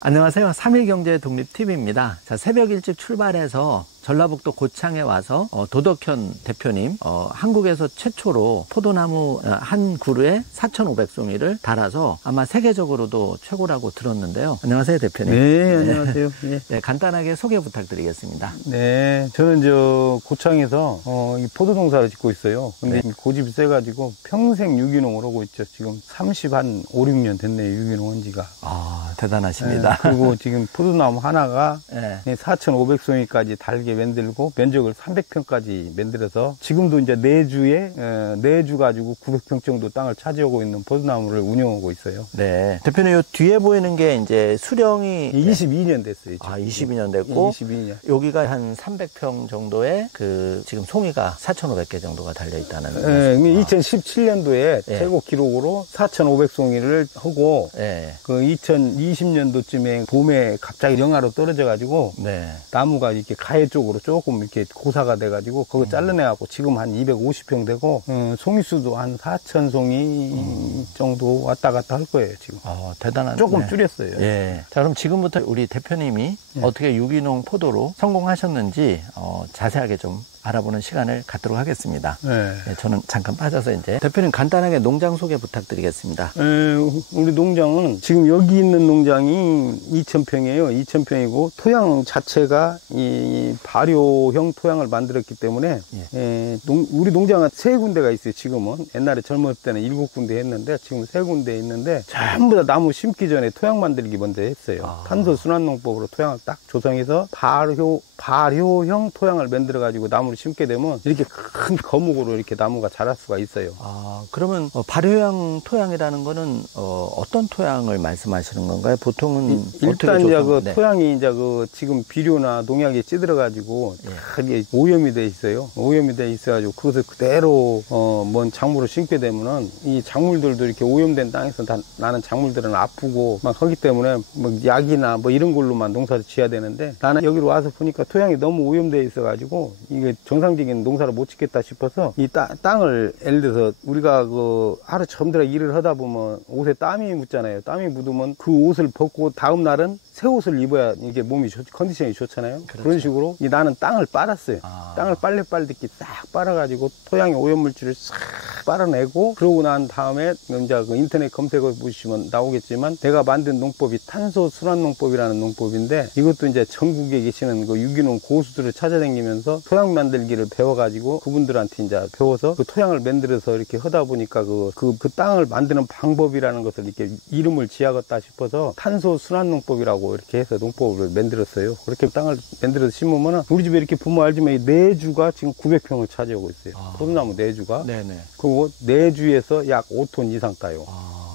안녕하세요. 3일경제 독립TV입니다. 자, 새벽 일찍 출발해서 전라북도 고창에 와서 도덕현 대표님 한국에서 최초로 포도나무 한 그루에 4,500송이를 달아서 아마 세계적으로도 최고라고 들었는데요. 안녕하세요, 대표님. 네, 안녕하세요. 네. 네, 간단하게 소개 부탁드리겠습니다. 네, 저는 고창에서 이 포도 농사를 짓고 있어요. 근데 네. 고집이 세가지고 평생 유기농을 하고 있죠. 지금 35, 6년 됐네요. 유기농 한 지가. 아, 대단하십니다. 네, 그리고 지금 포도나무 하나가 네. 4,500송이까지 달게 만들고 면적을 300평까지 만들어서 지금도 이제 내주 가지고 900평 정도 땅을 차지하고 있는 포도나무를 운영하고 있어요. 네. 대표님, 요 뒤에 보이는 게 이제 수령이 22년 됐어요. 지금. 아, 22년 됐고 22년. 여기가 한 300평 정도의 지금 송이가 4,500개 정도가 달려 있다는. 네, 2017년도에 네. 최고 기록으로 4,500송이를 하고 네. 그 2020년도쯤에 봄에 갑자기 영하로 떨어져가지고 네. 나무가 이렇게 가해 쪽으로 조금 이렇게 고사가 돼가지고 그거 잘라내갖고 지금 한 250평 되고 송이수도 한 4,000송이 정도 왔다 갔다 할 거예요 지금. 대단한. 조금 네. 줄였어요. 예. 자, 그럼 지금부터 우리 대표님이 어떻게 유기농 포도로 성공하셨는지 자세하게 좀 알아보는 시간을 갖도록 하겠습니다. 네. 네, 저는 잠깐 빠져서 이제 대표님 간단하게 농장 소개 부탁드리겠습니다. 우리 농장은 지금 여기 있는 농장이 2,000평이에요. 2,000평이고 토양 자체가 이 발효형 토양을 만들었기 때문에 우리 농장은 3군데가 있어요. 지금은 옛날에 젊었을 때는 7군데 했는데 지금 3군데 있는데 전부 다 나무 심기 전에 토양 만들기 먼저 했어요. 탄소 순환농법으로 토양을 딱 조성해서 발효형 토양을 만들어 가지고 나무를 심게 되면 이렇게 큰 거목으로 이렇게 나무가 자랄 수가 있어요. 그러면 발효형 토양이라는 거는 어떤 토양을 말씀하시는 건가요? 보통은 일단 이제 네. 토양이 이제 지금 비료나 농약이 찌들어 가지고 오염이 돼 있어요. 오염이 돼 있어 가지고 그것을 그대로 먼 작물을 심게 되면은 이 작물들도 이렇게 오염된 땅에서 나는 작물들은 아프고 막 하기 때문에 뭐 약이나 뭐 이런 걸로만 농사를 지어야 되는데 나는 여기로 와서 보니까 토양이 너무 오염돼 있어 가지고 이게 정상적인 농사를 못 짓겠다 싶어서 이 땅을 예를 들어서 우리가 하루 처음들어 일을 하다 보면 옷에 땀이 묻잖아요. 땀이 묻으면 그 옷을 벗고 다음 날은 새 옷을 입어야 이게 몸이 컨디션이 좋잖아요. 그렇죠. 그런 식으로 나는 땅을 빨았어요. 땅을 빨래빨듣기 싹 빨아가지고 토양의 오염물질을 싹 빨아내고 그러고 난 다음에 이제 인터넷 검색해 보시면 나오겠지만 내가 만든 농법이 탄소 순환 농법이라는 농법인데 이것도 이제 전국에 계시는 유기농 고수들을 찾아다니면서 토양 만들기를 배워가지고 그분들한테 이제 배워서 그 토양을 만들어서 이렇게 하다 보니까 그 땅을 만드는 방법이라는 것을 이렇게 이름을 지어야겠다 싶어서 탄소 순환 농법이라고 이렇게 해서 농법을 만들었어요. 그렇게 땅을 만들어서 심으면은 우리 집에 이렇게 보면 알지만 이 내주가 지금 900평을 차지하고 있어요. 포도나무 내주가. 네네. 그리고 내주에서 약 5톤 이상 따요.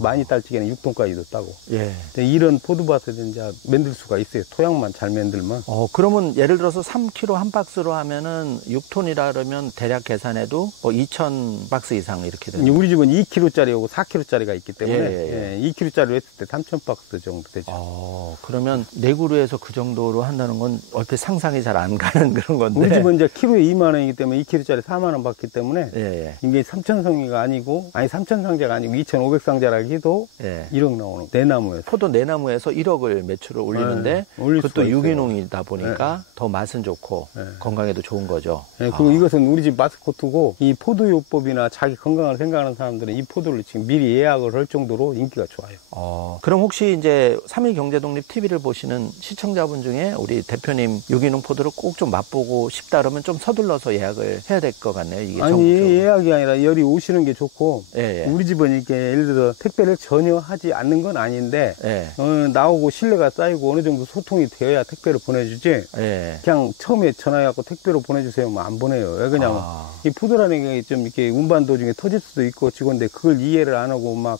많이 딸 적에는 6톤까지도 따고. 예. 이런 포도밭을 이제 만들 수가 있어요. 토양만 잘 만들면. 그러면 예를 들어서 3kg 한 박스로 하면은 6톤이라 그러면 대략 계산해도 2,000박스 이상 이렇게 되는. 우리 집은 2kg짜리하고 4kg짜리가 있기 때문에 예. 2kg짜리로 했을 때 3,000박스 정도 되죠. 그러면 네 그루에서 그 정도로 한다는 건 얼핏 상상이 잘 안 가는 그런 건데. 우리 집은 이제 키로에 2만 원이기 때문에 2kg짜리 4만 원 받기 때문에 예. 이게 3,000송이가 아니고 3,000상자가 아니고 2,500상자라 해도 예. 1억 나오는 내나무에서. 포도 내나무에서 1억을 매출을 올리는데 올릴 그것도 수가 있어요. 유기농이다 보니까 더 맛은 좋고 건강에도 좋은 거죠. 그리고 이것은 우리 집 마스코트고 이 포도요법이나 자기 건강을 생각하는 사람들은 이 포도를 지금 미리 예약을 할 정도로 인기가 좋아요. 그럼 혹시 이제 3일경제독립TV를 보시는 시청자분 중에 우리 대표님 유기농 포도를 꼭 좀 맛보고 싶다 그러면 좀 서둘러서 예약을 해야 될 것 같네요. 이게 예약이 아니라 열이 오시는 게 좋고 예. 우리 집은 이렇게 예를 들어 택배를 전혀 하지 않는 건 아닌데 예. 나오고 신뢰가 쌓이고 어느 정도 소통이 되어야 택배를 보내주지 예. 그냥 처음에 전화해갖고 택배로 보내주세요 하면 안 보내요. 왜 그러냐면 이 포도라는 게 좀 이렇게 운반 도중에 터질 수도 있고 직원데 그걸 이해를 안 하고 막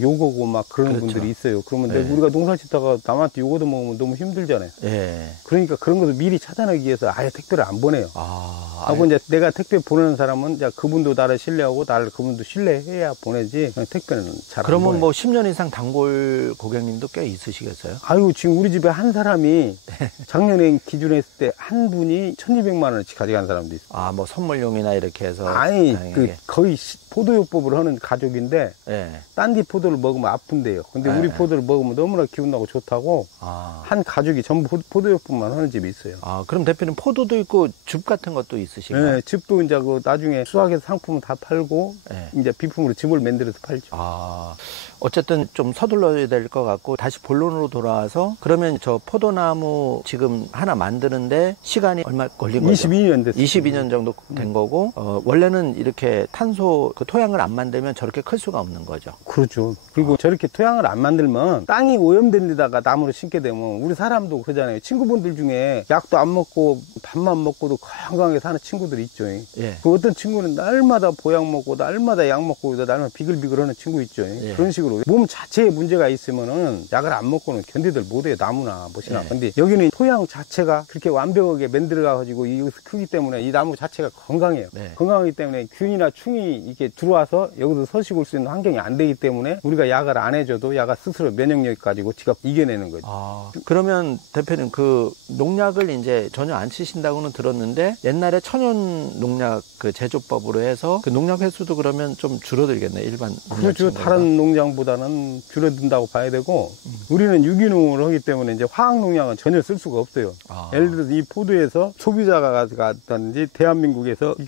욕하고 막 그런 그렇죠. 분들이 있어요. 그러면 우리가 농사 짓다가 남한테 욕 얻어먹으면 너무 힘들잖아요. 예. 그러니까 그런 것을 미리 찾아내기 위해서 아예 택배를 안 보내요. 하고 이제 내가 택배 보내는 사람은 이제 그분도 나를 신뢰하고 그분도 신뢰해야 보내지 택배는 잘 안 보내요. 그러면 뭐 10년 이상 단골 고객님도 꽤 있으시겠어요? 지금 우리 집에 한 사람이 작년에 기준했을 때 한 분이 1,200만 원어치 가져간 사람도 있어요. 뭐 선물용이나 이렇게 해서 거의 포도요법을 하는 가족인데 예. 딴 데 포도를 먹으면 아픈데요. 근데 네. 우리 포도를 먹으면 너무나 기분 나고 좋다고 한 가족이 전부 포도육분만 하는 집이 있어요. 그럼 대표님 포도도 있고 즙 같은 것도 있으신가요? 네, 즙도 이제 그 나중에 수확해서 상품을 다 팔고 네. 이제 비품으로 즙을 만들어서 팔죠. 어쨌든 좀 서둘러야 될 것 같고 다시 본론으로 돌아와서 그러면 저 포도나무 지금 하나 만드는데 시간이 얼마 걸린 거죠? 22년 됐어요. 22년 정도 된 거고 원래는 이렇게 탄소 그 토양을 안 만들면 저렇게 클 수가 없는 거죠. 그렇죠. 그리고 저렇게 토양을 안 만들면 땅이 오염된 데다가 나무를 심게 되면 우리 사람도 그러잖아요. 친구분들 중에 약도 안 먹고 밥만 먹고도 건강하게 사는 친구들이 있죠. 예. 그 어떤 친구는 날마다 보약 먹고 날마다 약 먹고 날마다 비글비글 하는 친구 있죠. 예. 그런 식으로 몸 자체에 문제가 있으면은 약을 안 먹고는 견디들 못해요. 나무나 무엇이나. 예. 근데 여기는 토양 자체가 그렇게 완벽하게 만들어 가지고 여기서 크기 때문에 이 나무 자체가 건강해요. 네. 건강하기 때문에 균이나 충이 이렇게 들어와서 여기서 서식 올 수 있는 환경이 안 되기 때문에 우리가 약을 안 해줘도 약가 스스로 면역력 가지고 지가 이겨내는 거죠. 그러면 대표님 그 농약을 이제 전혀 안 치신다고는 들었는데 옛날에 천연 농약 그 제조법으로 해서 그 농약 횟수도 그러면 좀 줄어들겠네 일반 농약 그렇죠. 치는 다른 농장보다는 줄어든다고 봐야 되고 우리는 유기농을 하기 때문에 이제 화학 농약은 전혀 쓸 수가 없어요. 예를 들어서 이 포도에서 소비자가 갔다든지 대한민국에서 이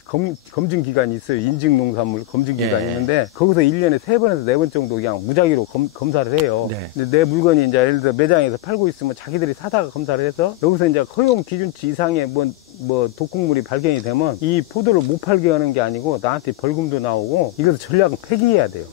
검증 기관이 있어요. 인증 농산물 검증 기관이 예. 있는데 거기서 1년에 3번에서 4번 정도 그냥 무작위로 검사를 해요. 네. 근데 내 물건이 이제 예를 들어 매장에서 팔고 있으면 자기들이 사다가 검사를 해서 여기서 이제 허용 기준치 이상의 뭐 독극물이 발견이 되면 이 포도를 못 팔게 하는 게 아니고 나한테 벌금도 나오고 이것을 전략은 폐기해야 돼요.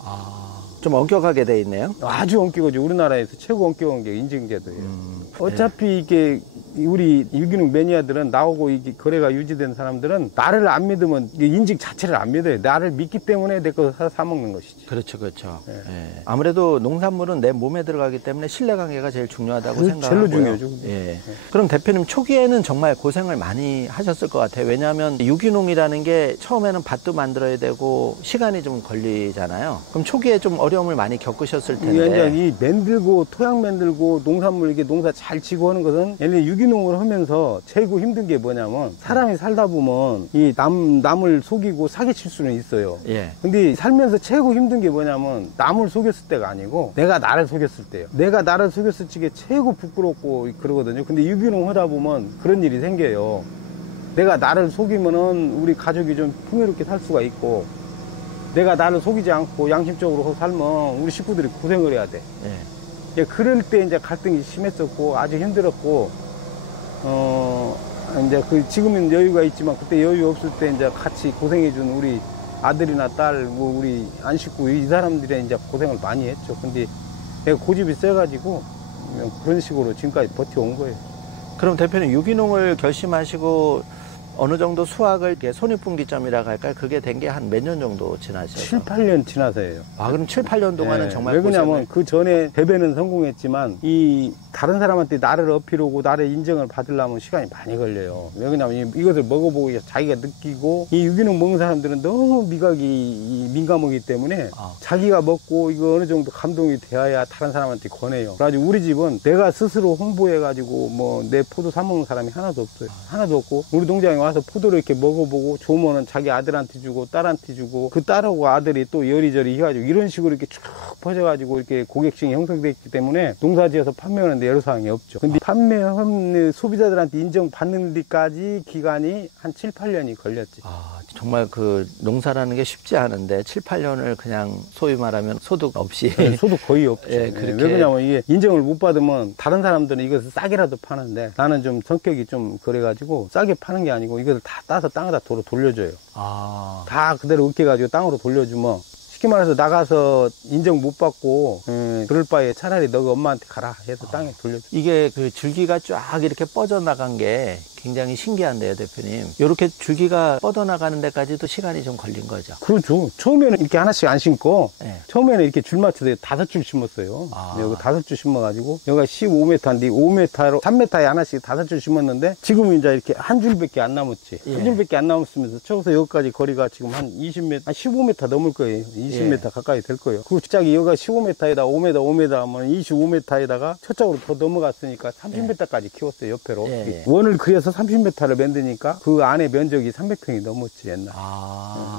좀 엄격하게 돼 있네요. 아주 엄격하죠. 우리나라에서 최고 엄격한 게 인증제도예요. 어차피 이게 우리 유기농 매니아들은 나오고 이게 거래가 유지된 사람들은 나를 안 믿으면 인증 자체를 안 믿어요. 나를 믿기 때문에 내 거 사 먹는 것이지. 그렇죠, 그렇죠. 예. 예. 아무래도 농산물은 내 몸에 들어가기 때문에 신뢰관계가 제일 중요하다고 제일 생각하고요. 중요하죠. 예. 그럼 대표님 초기에는 정말 고생을 많이 하셨을 것 같아요. 왜냐하면 유기농이라는 게 처음에는 밭도 만들어야 되고 시간이 좀 걸리잖아요. 그럼 초기에 좀 어려움을 많이 겪으셨을 텐데. 이제 이 만들고 토양 만들고 농산물 이렇게 농사 잘 지고 하는 것은 얘네 유기농을 하면서 최고 힘든 게 뭐냐면 사람이 살다 보면 이 남을 속이고 사기칠 수는 있어요. 예. 근데 살면서 최고 힘든 게 뭐냐면 남을 속였을 때가 아니고 내가 나를 속였을 때요. 내가 나를 속였을 적에 최고 부끄럽고 그러거든요. 근데 유기농 하다 보면 그런 일이 생겨요. 내가 나를 속이면은 우리 가족이 좀 풍요롭게 살 수가 있고 내가 나를 속이지 않고 양심적으로 살면 우리 식구들이 고생을 해야 돼. 예. 그럴 때 이제 갈등이 심했었고 아주 힘들었고 이제 지금은 여유가 있지만 그때 여유 없을 때 이제 같이 고생해준 우리 아들이나 딸, 뭐 우리 안식구 이 사람들이 이제 고생을 많이 했죠. 근데 내가 고집이 세가지고 그런 식으로 지금까지 버텨온 거예요. 그럼 대표님 유기농을 결심하시고 어느 정도 수확을 손익분기점이라고 할까요? 그게 된 게 한 몇 년 정도 지나셔서? 7, 8년 지나서예요. 그럼 7, 8년 동안은 정말 왜 그러냐면 고생을... 그 전에 재배는 성공했지만 이 다른 사람한테 나를 어필하고 나를 인정을 받으려면 시간이 많이 걸려요. 왜 그러냐면 이것을 먹어보고 자기가 느끼고 이 유기농 먹는 사람들은 너무 미각이 민감하기 때문에 자기가 먹고 이거 어느 정도 감동이 되어야 다른 사람한테 권해요. 그래가지고 우리 집은 내가 스스로 홍보해가지고 뭐 내 포도 사 먹는 사람이 하나도 없어요. 하나도 없고 우리 농장에 와서 포도를 이렇게 먹어보고 좋으면은 자기 아들한테 주고 딸한테 주고 그 딸하고 아들이 또 여리저리 해가지고 이런 식으로 이렇게 쭉 퍼져가지고 이렇게 고객층이 형성됐기 때문에 농사지어서 판매하는데 여러 사항이 없죠. 근데 판매한 소비자들한테 인정받는 데까지 기간이 한 7, 8년이 걸렸지. 정말 그 농사라는 게 쉽지 않은데 7, 8년을 그냥 소위 말하면 소득 없이 소득 거의 없죠. 예, 그렇게... 왜 그러냐면 이게 인정을 못 받으면 다른 사람들은 이것을 싸게라도 파는데 나는 좀 성격이 좀 그래가지고 싸게 파는 게 아니고 이것을 다 따서 땅에다 도로 돌려줘요. 다 그대로 으깨가지고 땅으로 돌려주면 쉽게 말해서 나가서 인정 못 받고 그럴 바에 차라리 너가 엄마한테 가라 해서 땅에 돌려줘. 이게 그 줄기가 쫙 이렇게 뻗어나간 게 굉장히 신기한데요, 대표님. 이렇게 줄기가 뻗어나가는 데까지도 시간이 좀 걸린 거죠. 그렇죠. 처음에는 이렇게 하나씩 안 심고 네. 처음에는 이렇게 줄 맞춰서 5줄 심었어요. 여기 5줄 심어가지고 여기가 15m인데 5m로 3m에 하나씩 5줄 심었는데 지금은 이제 이렇게 한 줄밖에 안 남았지. 예. 한 줄밖에 안 남았으면서 저기서 여기까지 거리가 지금 한 20m, 한 15m 넘을 거예요. 20m 예. 가까이 될 거예요. 그리고 갑자기 여기가 15m에다 5m 하면 25m에다가 저쪽으로 더 넘어갔으니까 30m까지 키웠어요. 옆으로. 예. 원을 그려서 30m를 만드니까 그 안에 면적이 300평이 넘었지, 옛날.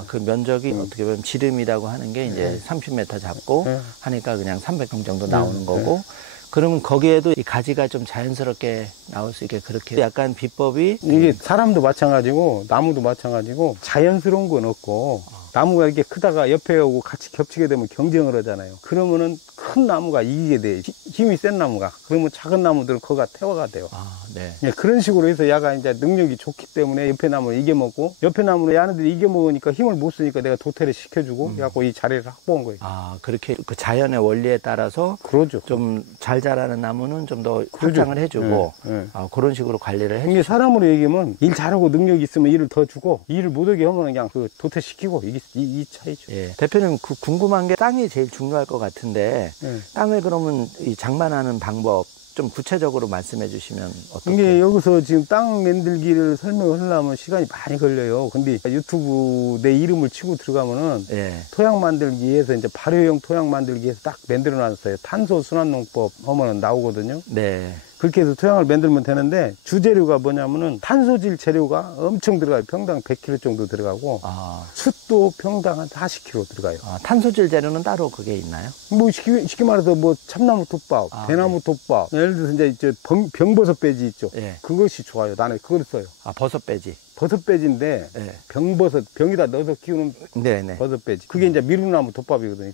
그 면적이 어떻게 보면 지름이라고 하는 게 이제 30m 잡고 하니까 그냥 300평 정도 나오는 거고, 그러면 거기에도 이 가지가 좀 자연스럽게 나올 수 있게 그렇게 약간 비법이 이게 사람도 마찬가지고 나무도 마찬가지고 자연스러운 건 없고, 나무가 이렇게 크다가 옆에 오고 같이 겹치게 되면 경쟁을 하잖아요. 그러면은 큰 나무가 이기게 돼. 힘이 센 나무가. 그러면 작은 나무들은 거기가 태화가 돼요. 네. 예, 그런 식으로 해서 야가 이제 능력이 좋기 때문에 옆에 나무를 이겨먹고, 옆에 나무는 야네들이 이겨먹으니까 힘을 못 쓰니까 내가 도태를 시켜주고, 그래갖고 이 자리를 확보한 거예요. 그렇게 그 자연의 원리에 따라서 그러죠. 좀 잘 자라는 나무는 좀 더 확장을 해주고, 그런 식으로 관리를 이게 사람으로 얘기하면 일 잘하고 능력이 있으면 일을 더 주고, 일을 못하게 하면 그냥 그 도태시키고, 이게 이 차이죠. 예. 대표님, 궁금한 게 땅이 제일 중요할 것 같은데, 땅을 그러면 이 장만하는 방법 좀 구체적으로 말씀해 주시면 어떨까요? 이게 여기서 지금 땅 만들기를 설명을 하려면 시간이 많이 걸려요. 근데 유튜브 내 이름을 치고 들어가면은 토양 만들기에서 이제 발효형 토양 만들기에서 딱 만들어 놨어요. 탄소 순환농법 하면은 나오거든요. 네. 그렇게 해서 토양을 만들면 되는데, 주재료가 뭐냐면은 탄소질 재료가 엄청 들어가요. 평당 100kg 정도 들어가고, 숯도 평당 한 40kg 들어가요. 탄소질 재료는 따로 그게 있나요? 뭐 쉽게 말해서 뭐 참나무 톱밥, 대나무 톱밥, 예를 들어서 이제 병버섯 배지 있죠. 그것이 좋아요. 나는 그걸 써요. 버섯 배지. 버섯 배지인데 병버섯, 병에다 넣어서 키우는 버섯 배지. 그게 이제 미루나무 톱밥이거든요.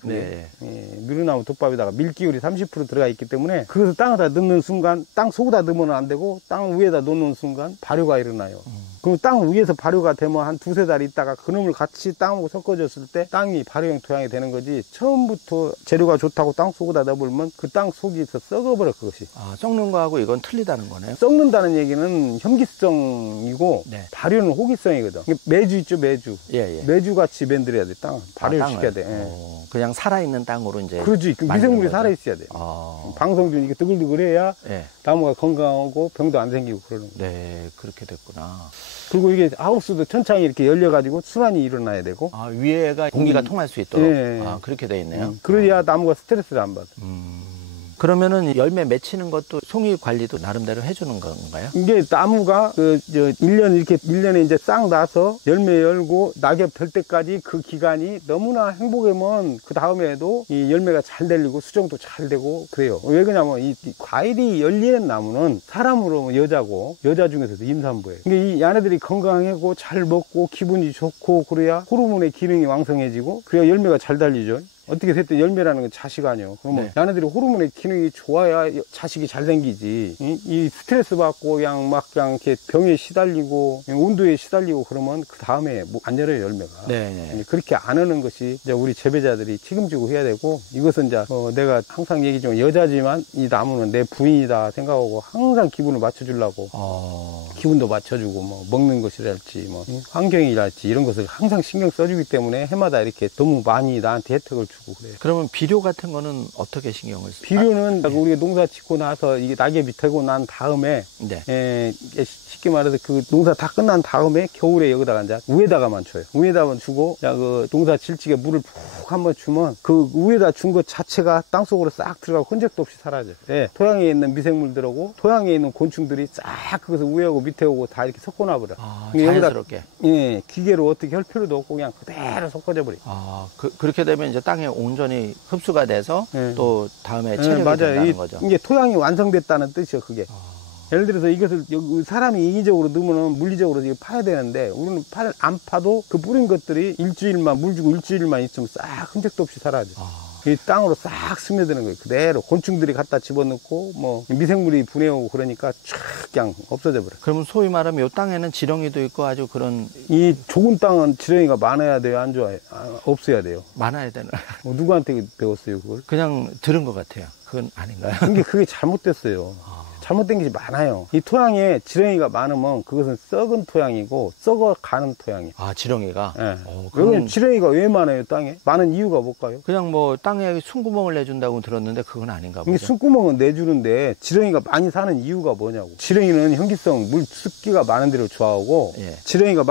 미루나무 톱밥에다가 밀기율이 30% 들어가 있기 때문에, 그것을 땅에다 넣는 순간, 땅 속에다 넣으면 안 되고 땅 위에다 놓는 순간 발효가 일어나요. 그럼 땅 위에서 발효가 되면 한 두세 달 있다가 그놈을 같이 땅하고 섞어줬을 때 땅이 발효형 토양이 되는 거지, 처음부터 재료가 좋다고 땅 속에다 넣어버리면 그 땅 속에서 썩어버려, 그것이. 썩는 거하고 이건 틀리다는 거네요? 썩는다는 얘기는 현기성이고, 발효는 호기성이거든. 매주 있죠, 매주. 매주 같이 만들어야 돼, 땅. 발효를 시켜야 돼. 그냥 살아있는 땅으로 이제. 그렇지. 미생물이 살아있어야 돼. 방성균이 이게 뜨글뜨글해야 나무가 건강하고 병도 안 생기고 그러는 거예요. 네, 그렇게 됐구나. 그리고 이게 하우스도 천창이 이렇게 열려가지고 순환이 일어나야 되고. 위에가 공기가 통할 수 있도록. 그렇게 돼 있네요. 그래야 나무가 스트레스를 안 받아. 그러면은 열매 맺히는 것도 송이 관리도 나름대로 해주는 건가요? 이게 나무가 1년에 이제 싹 나서 열매 열고 낙엽 펼 때까지 그 기간이 너무나 행복하면 그 다음에도 이 열매가 잘 달리고 수정도 잘 되고 그래요. 왜 그러냐면 이 과일이 열리는 나무는 사람으로 여자고, 여자 중에서도 임산부예요. 근데 이 야네들이 건강하고 잘 먹고 기분이 좋고 그래야 호르몬의 기능이 왕성해지고, 그래야 열매가 잘 달리죠. 어떻게 됐든 열매라는 건 자식 아니에요. 그러면 야네들이 호르몬의 기능이 좋아야 자식이 잘 생기지. 이 스트레스 받고 그냥 이렇게 병에 시달리고 온도에 시달리고 그러면 그 다음에 뭐 안 열어요, 열매가. 그렇게 안 하는 것이 이제 우리 재배자들이 책임지고 해야 되고, 이것은 이제 내가 항상 얘기지만 여자지만 이 나무는 내 부인이다 생각하고 항상 기분을 맞춰주려고 기분도 맞춰주고, 뭐 먹는 것이랄지 뭐 환경이랄지 이런 것을 항상 신경 써주기 때문에 해마다 이렇게 너무 많이 나한테 혜택을 주고 그래요. 그러면 비료 같은 거는 어떻게 신경을 써요? 비료는 우리가 농사 짓고 나서 이게 낙엽이 되고 난 다음에 쉽게 말해서 그 농사 다 끝난 다음에 겨울에 여기다가 이제 위에다가만 줘요. 위에다가만 주고 그 농사 질직에 물을 푹 한번 주면 그 위에다 준 것 자체가 땅속으로 싹 들어가고 흔적도 없이 사라져요. 토양에 있는 미생물들하고 토양에 있는 곤충들이 싹 그것을 위하고 밑에 오고 다 이렇게 섞어놔버려. 자연스럽게. 기계로 어떻게 할 필요도 없고 그냥 그대로 섞어져 버려. 그렇게 되면 이제 땅에 온전히 흡수가 돼서 또 다음에 체력이 된다는 거죠. 이게 토양이 완성됐다는 뜻이요, 그게. 예를 들어서 이것을 사람이 인위적으로 넣으면 물리적으로 이거 파야 되는데, 우리는 안 파도 그 뿌린 것들이 일주일만 물 주고 일주일만 있으면 싹 흔적도 없이 사라져. 이 땅으로 싹 스며드는 거예요. 그대로 곤충들이 갖다 집어넣고 뭐 미생물이 분해오고 그러니까 쫙 그냥 없어져 버려. 그러면 소위 말하면 이 땅에는 지렁이도 있고 아주 그런. 이 좁은 땅은 지렁이가 많아야 돼요, 안 좋아요? 없어야 돼요. 많아야 되는. 누구한테 배웠어요, 그걸? 그냥 들은 것 같아요. 그건 아닌가요? 그게 잘못됐어요. 잘못된 것이 많아요. 이 토양에 지렁이가 많으면 그것은 썩은 토양이고 썩어가는 토양이에요. 지렁이가? 그럼 지렁이가 왜 많아요, 땅에? 많은 이유가 뭘까요? 그냥 뭐 땅에 숨구멍을 내준다고 들었는데 그건 아닌가 보죠. 숨구멍은 내주는데 지렁이가 많이 사는 이유가 뭐냐고. 지렁이는 현기성, 물 습기가 많은 데를 좋아하고, 지렁이가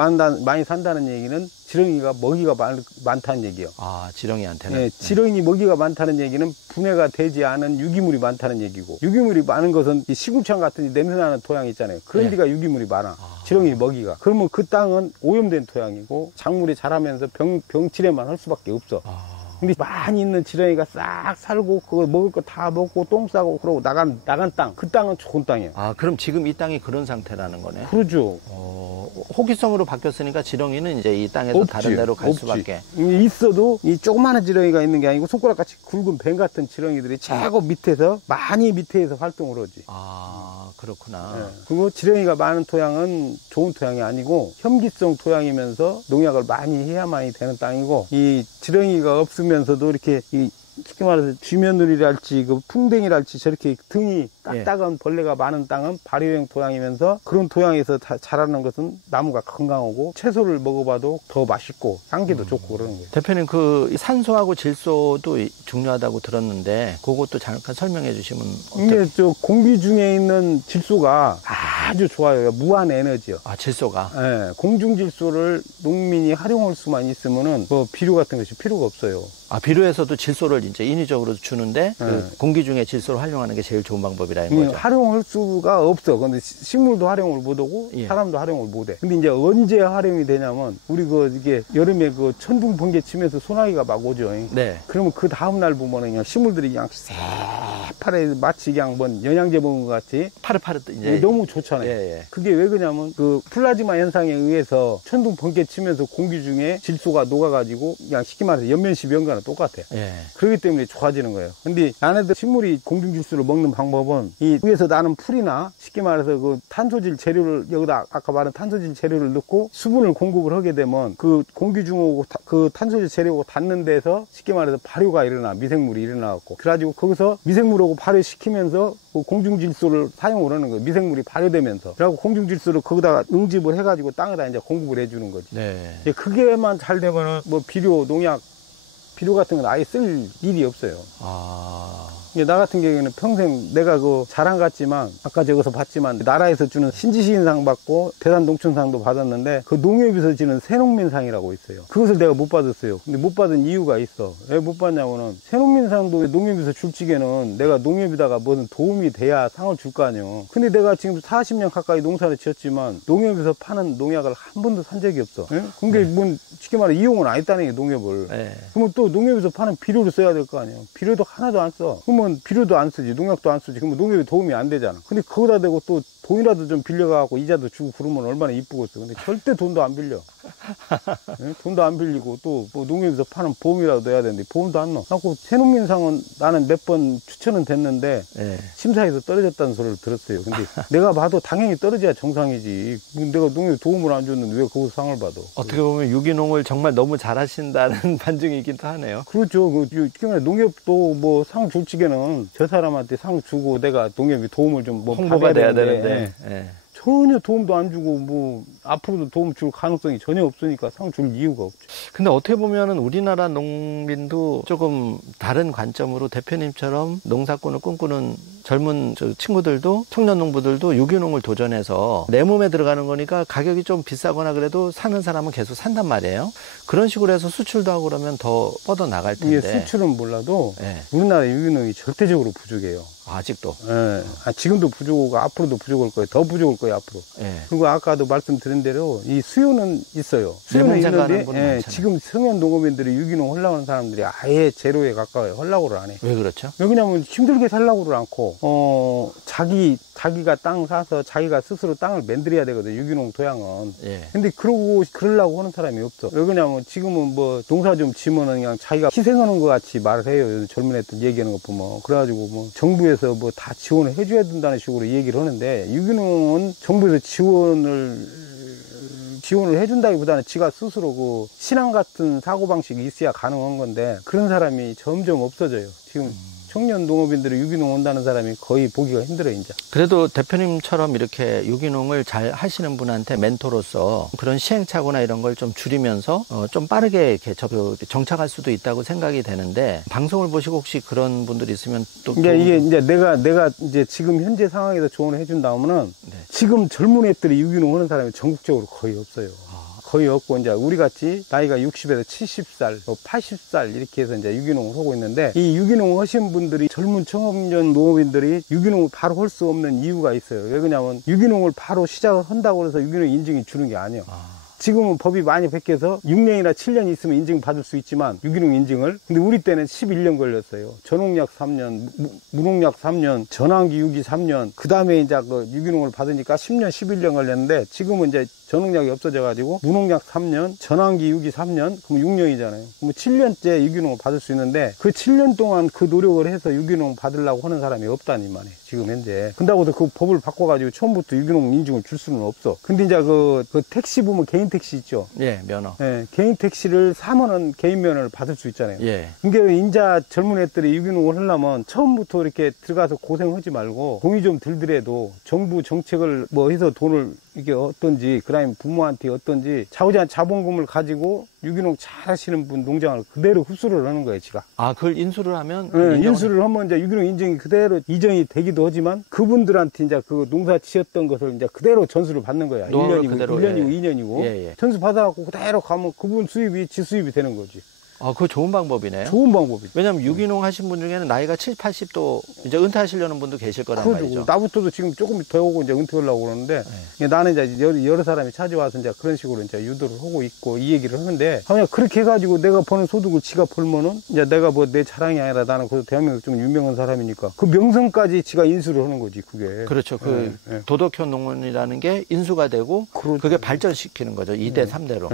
많이 산다는 얘기는 지렁이가 먹이가 많다는 얘기예요. 아, 지렁이한테는? 예, 지렁이 먹이가 많다는 얘기는 분해가 되지 않은 유기물이 많다는 얘기고, 유기물이 많은 것은 이 시궁창 같은 냄새나는 토양 있잖아요. 그런 네. 데가 유기물이 많아. 지렁이 먹이가. 그러면 그 땅은 오염된 토양이고 작물이 자라면서 병치레만 할 수밖에 없어. 근데 많이 있는 지렁이가 싹 살고 그거 먹을 거 다 먹고 똥 싸고 그러고 나간 땅, 그 땅은 좋은 땅이에요. 아, 그럼 지금 이 땅이 그런 상태라는 거네? 그러죠. 호기성으로 바뀌었으니까 지렁이는 이제 이 땅에서 없지, 다른 데로 갈 없지. 수밖에. 있어도 이 조그마한 지렁이가 있는 게 아니고 손가락같이 굵은 뱀 같은 지렁이들이 최고 밑에서 많이 밑에서 활동을 하지. 아, 그렇구나. 예. 그리고 지렁이가 많은 토양은 좋은 토양이 아니고 현기성 토양이면서 농약을 많이 해야만이 되는 땅이고, 이 지렁이가 없으면서도 이렇게 쉽게 말해서 쥐며느리랄지 그 풍뎅이랄지 저렇게 등이 딱딱한 벌레가 많은 땅은 발효형 토양이면서, 그런 토양에서 자라는 것은 나무가 건강하고 채소를 먹어봐도 더 맛있고 향기도 좋고 그러는 거예요. 대표님, 그 산소하고 질소도 중요하다고 들었는데 그것도 잠깐 설명해 주시면 이게 저 공기 중에 있는 질소가 아주 좋아요. 무한 에너지요. 아, 질소가? 예, 공중 질소를 농민이 활용할 수만 있으면은 뭐 비료 같은 것이 필요가 없어요. 아, 비료에서도 질소를 이제 인위적으로 주는데 그 네. 공기 중에 질소를 활용하는 게 제일 좋은 방법이라 이거죠. 활용할 수가 없어. 근데 식물도 활용을 못 하고 예. 사람도 활용을 못 해. 근데 이제 언제 활용이 되냐면 우리 이게 여름에 그 천둥 번개 치면서 소나기가 막 오죠. 네. 그러면 그 다음 날 보면은 그냥 식물들이 그냥 새파랗게 마치 그냥 뭔 영양제 먹은 것 같이 파릇파릇 이제 너무 좋잖아요. 예, 예. 그게 왜 그러냐면 그 플라즈마 현상에 의해서 천둥 번개 치면서 공기 중에 질소가 녹아가지고 그냥 쉽게 말해서 연면시 변과는 똑같아요. 예. 그렇기 때문에 좋아지는 거예요. 근데 안에도 식물이 공중질소를 먹는 방법은 이 위에서 나는 풀이나 쉽게 말해서 그 탄소질 재료를 여기다 아까 말한 탄소질 재료를 넣고 수분을 공급을 하게 되면 그 공기 중하고 그 탄소질 재료하고 닿는 데서 쉽게 말해서 발효가 일어나, 미생물이 일어나갖고, 그래가지고 거기서 미생물하고 발효시키면서 그 공중질소를 사용을 하는 거예요. 미생물이 발효되면서. 그래갖고 공중질소를 거기다가 응집을 해가지고 땅에다 이제 공급을 해주는 거지. 네. 이제 그게만 잘 되면은 뭐 비료, 농약, 비료 같은 건 아예 쓸 일이 없어요. 나 같은 경우에는 평생 내가 그 자랑 같지만 아까 저기서 봤지만 나라에서 주는 신지시인상 받고 대산농촌상도 받았는데 그 농협에서 주는 새농민상이라고 있어요. 그것을 내가 못 받았어요. 근데 못 받은 이유가 있어. 왜 못 받냐고는 새농민상도 농협에서 줄 적에는 내가 농협에다가 무슨 도움이 돼야 상을 줄 거 아니에요. 근데 내가 지금 40년 가까이 농사를 지었지만 농협에서 파는 농약을 한 번도 산 적이 없어. 예? 그게 뭔 쉽게 말해 이용은 안 했다는 게 농협을. 네. 그러면 또 농협에서 파는 비료를 써야 될 거 아니에요. 비료도 하나도 안 써. 그러면 비료도 안 쓰지, 농약도 안 쓰지. 그러면 농협에 도움이 안 되잖아. 근데 거기다 대고 또 돈이라도 좀 빌려가고 이자도 주고 그러면 얼마나 이쁘겠어. 근데 절대 돈도 안 빌려. 네? 돈도 안 빌리고 또 뭐 농협에서 파는 보험이라도 넣어야 되는데 보험도 안 넣어. 그래서 새농민상은 나는 몇 번 추천은 됐는데 네. 심사에서 떨어졌다는 소리를 들었어요. 근데 내가 봐도 당연히 떨어져야 정상이지. 내가 농협에 도움을 안 줬는데 왜 거기서 상을 받아? 어떻게 보면 유기농을 정말 너무 잘하신다는 반증이기도 하네요. 그렇죠. 농협도 뭐 상 줄 적에는 저 사람한테 상 주고 내가 농협이 도움을 좀 뭐 홍보가 돼야 되는데. 네. 네. 전혀 도움도 안 주고 뭐 앞으로도 도움 줄 가능성이 전혀 없으니까 상 줄 이유가 없죠. 근데 어떻게 보면은 우리나라 농민도 조금 다른 관점으로 대표님처럼 농사꾼을 꿈꾸는 젊은 친구들도, 청년 농부들도 유기농을 도전해서 내 몸에 들어가는 거니까 가격이 좀 비싸거나 그래도 사는 사람은 계속 산단 말이에요. 그런 식으로 해서 수출도 하고 그러면 더 뻗어 나갈 텐데. 이게 수출은 몰라도 네. 우리나라 유기농이 절대적으로 부족해요. 아직도. 예. 지금도 부족하고 앞으로도 부족할 거예요. 더 부족할 거예요, 앞으로. 예. 그리고 아까도 말씀드린 대로 이 수요는 있어요. 내 몸 수요는 생각하는 있는데 분은 많잖아요. 지금 성현 농업인들이 유기농 하려고 하는 사람들이 아예 제로에 가까워요. 하려고를 안 해. 왜 그렇죠? 왜냐면 힘들게 살려고를 않고 자기가 땅 사서 자기가 스스로 땅을 만들어야 되거든, 유기농 토양은. 예. 근데 그러려고 하는 사람이 없어. 왜 그러냐면 지금은 뭐 농사 좀 지면은 그냥 자기가 희생하는 것 같이 말을 해요. 요즘 젊은 애들 얘기하는 거 보면. 그래가지고 뭐 정부에서 뭐 다 지원을 해줘야 된다는 식으로 얘기를 하는데, 유기농은 정부에서 지원을 해준다기보다는 지가 스스로 그 신앙 같은 사고방식이 있어야 가능한 건데, 그런 사람이 점점 없어져요. 지금 청년 농업인들이 유기농 온다는 사람이 거의 보기가 힘들어요, 이제. 그래도 대표님처럼 이렇게 유기농을 잘 하시는 분한테 멘토로서 그런 시행착오나 이런 걸 좀 줄이면서 좀 빠르게 이렇게 정착할 수도 있다고 생각이 되는데, 방송을 보시고 혹시 그런 분들이 있으면 또 이게 이제 내가 이제 지금 현재 상황에서 조언을 해준다면은 네. 지금 젊은 애들이 유기농 하는 사람이 전국적으로 거의 없어요. 거의 없고, 이제 우리 같이 나이가 60에서 70살, 80살 이렇게 해서 이제 유기농을 하고 있는데, 이 유기농 하신 분들이 젊은 청년 농업인들이 유기농을 바로 할 수 없는 이유가 있어요. 왜 그러냐면 유기농을 바로 시작을 한다고 해서 유기농 인증이 주는 게 아니에요. 지금은 법이 많이 바뀌어서 6년이나 7년 있으면 인증 받을 수 있지만 유기농 인증을, 근데 우리 때는 11년 걸렸어요. 전농약 3년, 무농약 3년, 전환기 유기 3년, 그 다음에 이제 그 유기농을 받으니까 10년, 11년 걸렸는데, 지금은 이제 전농약이 없어져가지고 무농약 3년, 전환기 유기 3년, 그럼 6년이잖아요. 그럼 7년째 유기농을 받을 수 있는데, 그 7년 동안 그 노력을 해서 유기농 받으려고 하는 사람이 없다니 말이에요, 지금 현재. 근다고 해서 그 법을 바꿔가지고 처음부터 유기농 인증을 줄 수는 없어. 근데 이제 그 택시 보면 개인 택시 있죠? 예, 면허. 예, 개인 택시를 사면은 개인 면허를 받을 수 있잖아요. 예. 그러니까 인자 젊은 애들이 유기농을 하려면 처음부터 이렇게 들어가서 고생하지 말고 돈이 좀 들더라도 정부 정책을 뭐 해서 돈을 이게 어떤지, 그 다음에 부모한테 어떤지 자우지한 자본금을 가지고 유기농 잘 하시는 분 농장을 그대로 흡수를 하는 거예요, 지가. 아, 그걸 인수를 하면? 네, 인수를 하면 이제 유기농 인증이 그대로 이전이 되기도 하지만, 그분들한테 이제 그 농사 지었던 것을 이제 그대로 전수를 받는 거야. 1년이고, 그대로, 1년이고, 예. 2년이고. 예, 예. 전수 받아갖고 그대로 가면 그분 수입이 지 수입이 되는 거지. 아, 그거 좋은 방법이네요. 좋은 방법이죠. 왜냐면 유기농 하신 분 중에는 나이가 70, 80도 이제 은퇴하시려는 분도 계실 거란 말이죠. 나부터도 지금 조금 더 오고 이제 은퇴하려고 그러는데, 나는 이제 여러 사람이 찾아와서 이제 그런 식으로 이제 유도를 하고 있고 이 얘기를 하는데, 그냥 그렇게 해가지고 내가 버는 소득을 지가 벌면은 이제 내가 뭐 내 자랑이 아니라 나는 그 대한민국 좀 유명한 사람이니까 그 명성까지 지가 인수를 하는 거지, 그게. 그렇죠. 그 도덕형 농원이라는 게 인수가 되고 그게 발전시키는 거죠. 2대, 3대로.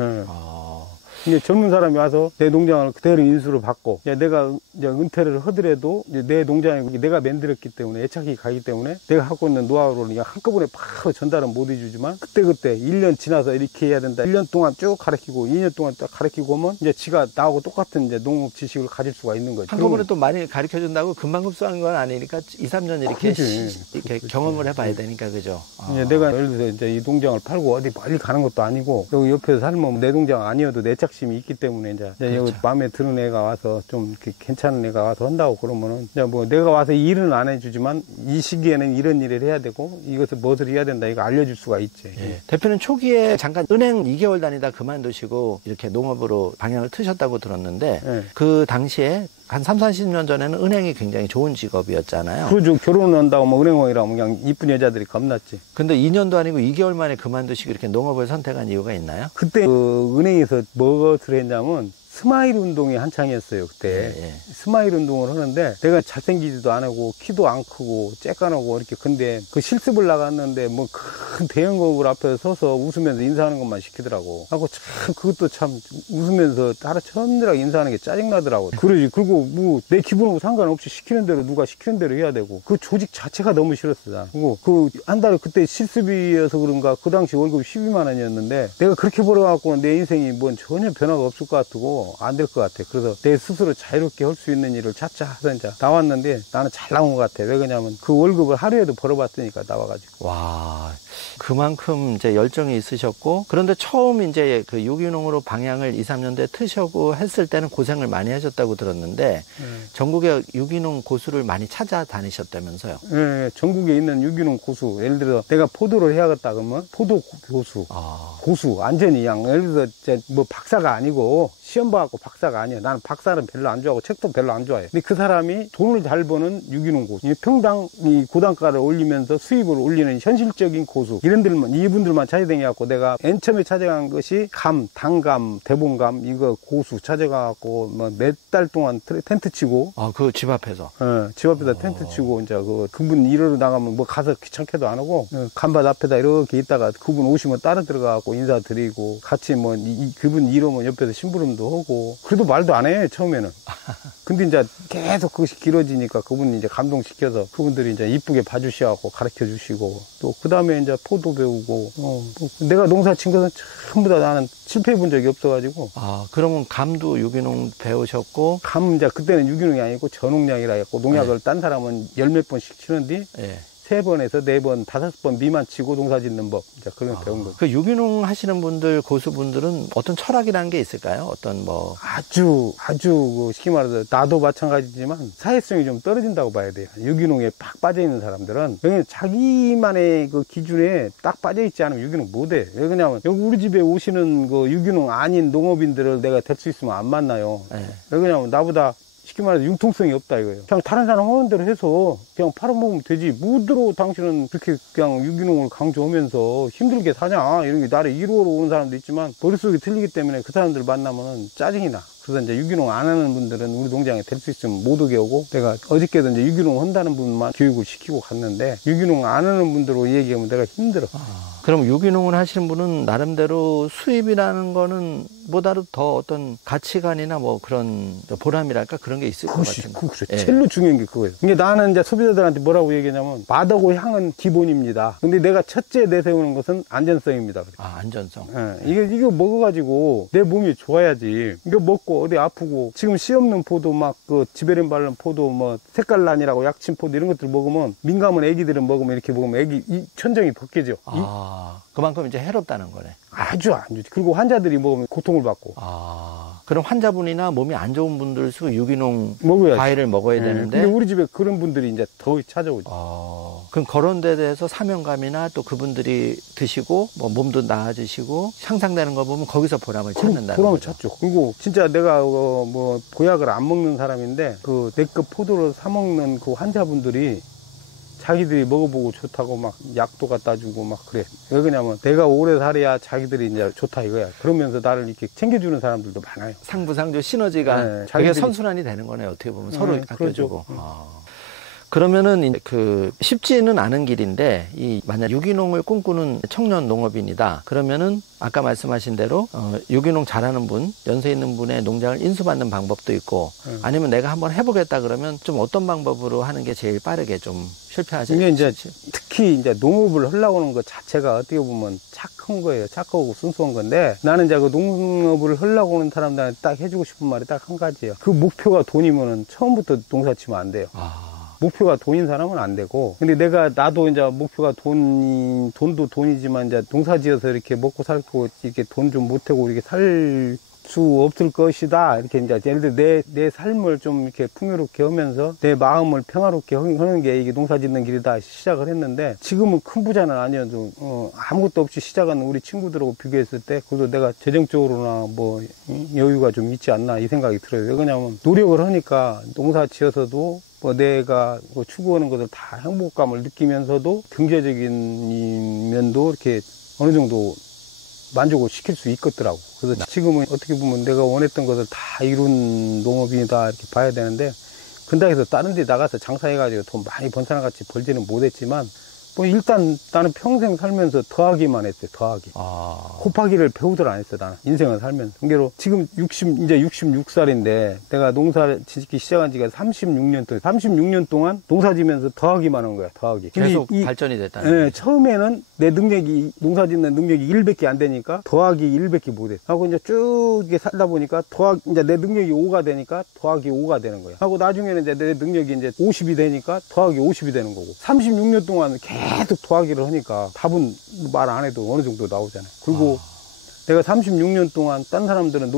이제 젊은 사람이 와서 내 농장을 그대로 인수를 받고, 이제 내가 이제 은퇴를 하더라도 이제 내 농장에 내가 만들었기 때문에 애착이 가기 때문에 내가 갖고 있는 노하우를 그냥 한꺼번에 바로 전달은 못 해주지만, 그때 1년 지나서 이렇게 해야 된다. 1년 동안 쭉 가르치고 2년 동안 딱 가르치고 오면 이제 지가 나하고 똑같은 이제 농업 지식을 가질 수가 있는 거지. 한꺼번에 또 많이 가르쳐 준다고 금방 흡수하는 건 아니니까 2, 3년 이렇게 이렇게 경험을 해봐야 되니까, 그죠? 이제 내가 예를 들어서 이제 이 농장을 팔고 어디 멀리 가는 것도 아니고, 여기 옆에서 살면 내 농장 아니어도 내 착심이 있기 때문에 이제 그렇죠. 여기 마음에 드는 애가 와서 좀 이렇게 괜찮은 애가 와서 한다고 그러면은, 이제 뭐 내가 와서 일은 안 해주지만 이 시기에는 이런 일을 해야 되고 이것을 무엇을 해야 된다, 이거 알려줄 수가 있지. 예. 대표는 초기에 잠깐 은행 2개월 다니다 그만두시고 이렇게 농업으로 방향을 트셨다고 들었는데, 예. 그 당시에 한 3, 40년 전에는 은행이 굉장히 좋은 직업이었잖아요. 그러죠. 결혼한다고 뭐 은행원이라면 그냥 이쁜 여자들이 겁났지. 근데 2년도 아니고 2개월 만에 그만두시고 이렇게 농업을 선택한 이유가 있나요? 그때 그 은행에서 무엇을 했냐면 스마일 운동이 한창이었어요, 그때. 예, 예. 스마일 운동을 하는데, 내가 잘생기지도 않고 키도 안 크고 쬐깐하고 이렇게, 근데 그 실습을 나갔는데 뭐 큰 대형 거울 앞에 서서 웃으면서 인사하는 것만 시키더라고. 하고 참 그것도 참 웃으면서 하루 천들하게 인사하는 게 짜증나더라고. 그러지. 그리고 뭐 내 기분하고 상관없이 시키는 대로, 누가 시키는 대로 해야 되고, 그 조직 자체가 너무 싫었어, 나. 그리고 그 한 달에 그때 실습이어서 그런가 그 당시 월급이 12만 원이었는데, 내가 그렇게 벌어갖고 내 인생이 뭔 전혀 변화가 없을 것 같고 안 될 것 같아. 그래서 내 스스로 자유롭게 할 수 있는 일을 찾자 해서 이제 나왔는데, 나는 잘 나온 것 같아. 왜 그러냐면 그 월급을 하루에도 벌어봤으니까, 나와가지고. 와, 그만큼 이제 열정이 있으셨고, 그런데 처음 이제 그 유기농으로 방향을 2, 3년도에 트시고 했을 때는 고생을 많이 하셨다고 들었는데, 전국에 유기농 고수를 많이 찾아다니셨다면서요? 예, 전국에 있는 유기농 고수, 예를 들어 내가 포도를 해야겠다 그러면 포도 고수, 고수, 완전히 그냥, 예를 들어 이제 뭐 박사가 아니고, 시험 봐갖고 박사가 아니야. 나는 박사는 별로 안 좋아하고 책도 별로 안 좋아해. 근데 그 사람이 돈을 잘 버는 유기농 고수, 평당 이 고단가를 올리면서 수입을 올리는 현실적인 고수, 이분들만 찾아다녀갖고, 내가 맨 처음에 찾아간 것이 감, 단감, 대봉감, 이거 고수 찾아가갖고 뭐 몇 달 동안 텐트 치고. 그 집 앞에서? 집 앞에다 텐트 치고, 이제 그분 일하러 나가면 뭐 가서 귀찮게도 안 하고, 간밭 앞에다 이렇게 있다가 그분 오시면 따라 들어가갖고 인사드리고, 같이 뭐 그분 이러면 옆에서 심부름도 하고. 그래도 말도 안 해, 처음에는. 근데 이제 계속 그것이 길어지니까 그분이 이제 감동시켜서 그분들이 이제 이쁘게 봐주시고 가르쳐 주시고, 또 그 다음에 이제 포도 배우고, 내가 농사 친 것은 전부 다 나는 실패해 본 적이 없어가지고. 그러면 감도 유기농 배우셨고? 감, 이제 그때는 유기농이 아니고 전농약이라 했고, 농약을 딴 사람은 10몇 번씩 치는데, 예. 3번에서 4번, 5번 미만 치고 농사 짓는 법. 이제 그런 거 배운 거죠. 그 유기농 하시는 분들, 고수분들은 어떤 철학이라는 게 있을까요? 어떤 뭐. 아주 쉽게 말해서 나도 마찬가지지만 사회성이 좀 떨어진다고 봐야 돼요. 유기농에 팍 빠져 있는 사람들은 왜냐면 자기만의 그 기준에 딱 빠져 있지 않으면 유기농 못 해. 왜 그러냐면 여기 우리 집에 오시는 그 유기농 아닌 농업인들을 내가 될 수 있으면 안 만나요. 네. 왜 그러냐면 나보다 쉽게 말해서 융통성이 없다 이거예요. 그냥 다른 사람 하는 대로 해서 그냥 팔아먹으면 되지. 무드로 당신은 그렇게 그냥 유기농을 강조하면서 힘들게 사냐. 이런 게 나를 이루어로 오는 사람도 있지만 머릿속이 틀리기 때문에 그 사람들 만나면은 짜증이 나. 그래서 이제 유기농 안 하는 분들은 우리 농장에 될 수 있으면 못 오게 오고, 내가 어저께도 이제 유기농 한다는 분만 교육을 시키고 갔는데 유기농 안 하는 분들로 얘기하면 내가 힘들어. 그럼 유기농을 하시는 분은 나름대로 수입이라는 거는 보다도 더 어떤 가치관이나 뭐 그런 보람이랄까 그런 게 있을 것 같은데. 그렇죠. 예. 제일로 중요한 게 그거예요. 이게 나는 이제 소비자들한테 뭐라고 얘기하냐면 맛하고 향은 기본입니다. 근데 내가 첫째 내세우는 것은 안전성입니다. 아, 안전성. 예, 이거 먹어가지고 내 몸이 좋아야지. 이거 먹고 어디 아프고, 지금 씨 없는 포도 막 그 지베린 바른 포도 뭐 색깔란이라고 약친 포도 이런 것들 먹으면, 민감한 애기들은 먹으면 이렇게 먹으면 애기 이 천정이 벗겨져. 그만큼 이제 해롭다는 거네. 아주 안 좋지. 그리고 환자들이 먹으면 고통을 받고. 그럼 환자분이나 몸이 안 좋은 분들 쓰고 유기농 먹어야지. 과일을 먹어야 예, 되는데. 근데 우리 집에 그런 분들이 이제 더 찾아오죠. 그럼 그런 데 대해서 사명감이나 또 그분들이 드시고 뭐 몸도 나아지시고 향상되는 거 보면 거기서 보람을 찾는다는 보람을 거죠. 찾죠. 그리고 진짜 내가 뭐 보약을 안 먹는 사람인데 그 내급 포도를 사 먹는 그 환자분들이 자기들이 먹어보고 좋다고 막 약도 갖다 주고 막 그래. 왜 그러냐면 내가 오래 살아야 자기들이 이제 좋다 이거야. 그러면서 나를 이렇게 챙겨주는 사람들도 많아요. 상부상조 시너지가 네, 그게 자기들이- 선순환이 되는 거네요. 어떻게 보면 서로 아껴주고. 그렇죠. 그러면은 그 쉽지는 않은 길인데, 이 만약 유기농을 꿈꾸는 청년 농업인이다. 그러면은 아까 말씀하신 대로 유기농 잘하는 분, 연세 있는 분의 농장을 인수받는 방법도 있고, 아니면 내가 한번 해보겠다 그러면 좀 어떤 방법으로 하는 게 제일 빠르게 좀 실패하지? 이게 이제 특히 이제 농업을 하려고 하는 것 자체가 어떻게 보면 착한 거예요. 착하고 순수한 건데, 나는 이제 그 농업을 하려고 하는 사람들한테 딱 해주고 싶은 말이 딱 한 가지예요. 그 목표가 돈이면은 처음부터 농사 치면 안 돼요. 목표가 돈인 사람은 안 되고, 근데 나도 이제 목표가 돈도 돈이지만 이제 농사 지어서 이렇게 먹고 살고 이렇게 돈 좀 못하고 이렇게 살 수 없을 것이다. 이렇게 이제 예를 들어 내 삶을 좀 이렇게 풍요롭게 하면서 내 마음을 평화롭게 하는 게 이게 농사 짓는 길이다 시작을 했는데, 지금은 큰 부자는 아니어도 아무것도 없이 시작한 우리 친구들하고 비교했을 때 그래도 내가 재정적으로나 뭐 여유가 좀 있지 않나 이 생각이 들어요. 왜냐면 노력을 하니까 농사 지어서도 뭐 내가 추구하는 것을 다 행복감을 느끼면서도 경제적인 면도 이렇게 어느 정도 만족을 시킬 수 있겠더라고. 그래서 지금은 어떻게 보면 내가 원했던 것을 다 이룬 농업인이다 이렇게 봐야 되는데, 근데 해서 다른 데 나가서 장사해가지고 돈 많이 번 사람 같이 벌지는 못했지만, 뭐 일단 나는 평생 살면서 더하기만 했어요. 더하기. 곱하기를 배우들 안 했어. 나는 인생을 살면서. 그러니까 지금 이제 66살인데 내가 농사 짓기 시작한 지가 36년 동안 농사 지면서 더하기만 한 거야. 더하기. 계속 발전이 됐다는 네, 거죠. 처음에는 내 능력이 농사 짓는 능력이 1밖에 안 되니까 더하기 1밖에 못 해. 하고 이제 쭉 이렇게 살다 보니까 이제 내 능력이 5가 되니까 더하기 5가 되는 거야. 하고 나중에는 이제 내 능력이 이제 50이 되니까 더하기 50이 되는 거고. 36년 동안 계속 더하기를 하니까 답은 말 안 해도 어느 정도 나오잖아요. 그리고 내가 36년 동안 딴 사람들은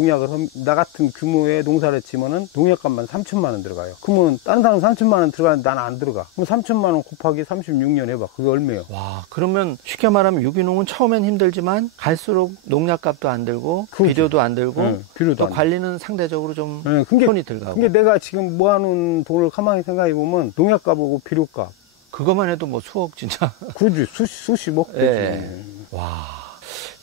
나 같은 규모의 농사를 치면은 농약값만 3천만 원 들어가요. 그러면 다른 사람 3천만 원 들어가는데 나는 안 들어가. 그럼 3천만 원 곱하기 36년 해봐. 그게 얼마예요? 와, 그러면 쉽게 말하면 유기농은 처음엔 힘들지만 갈수록 농약값도 안 들고 비료도 안 들고 또 관리는 상대적으로 좀 손이 들어가고. 근데 내가 지금 모아놓은 돈을 가만히 생각해 보면 농약값하고 비료값 그것만 해도 뭐 수억 진짜. 그지 수십억 되지. 네. 와.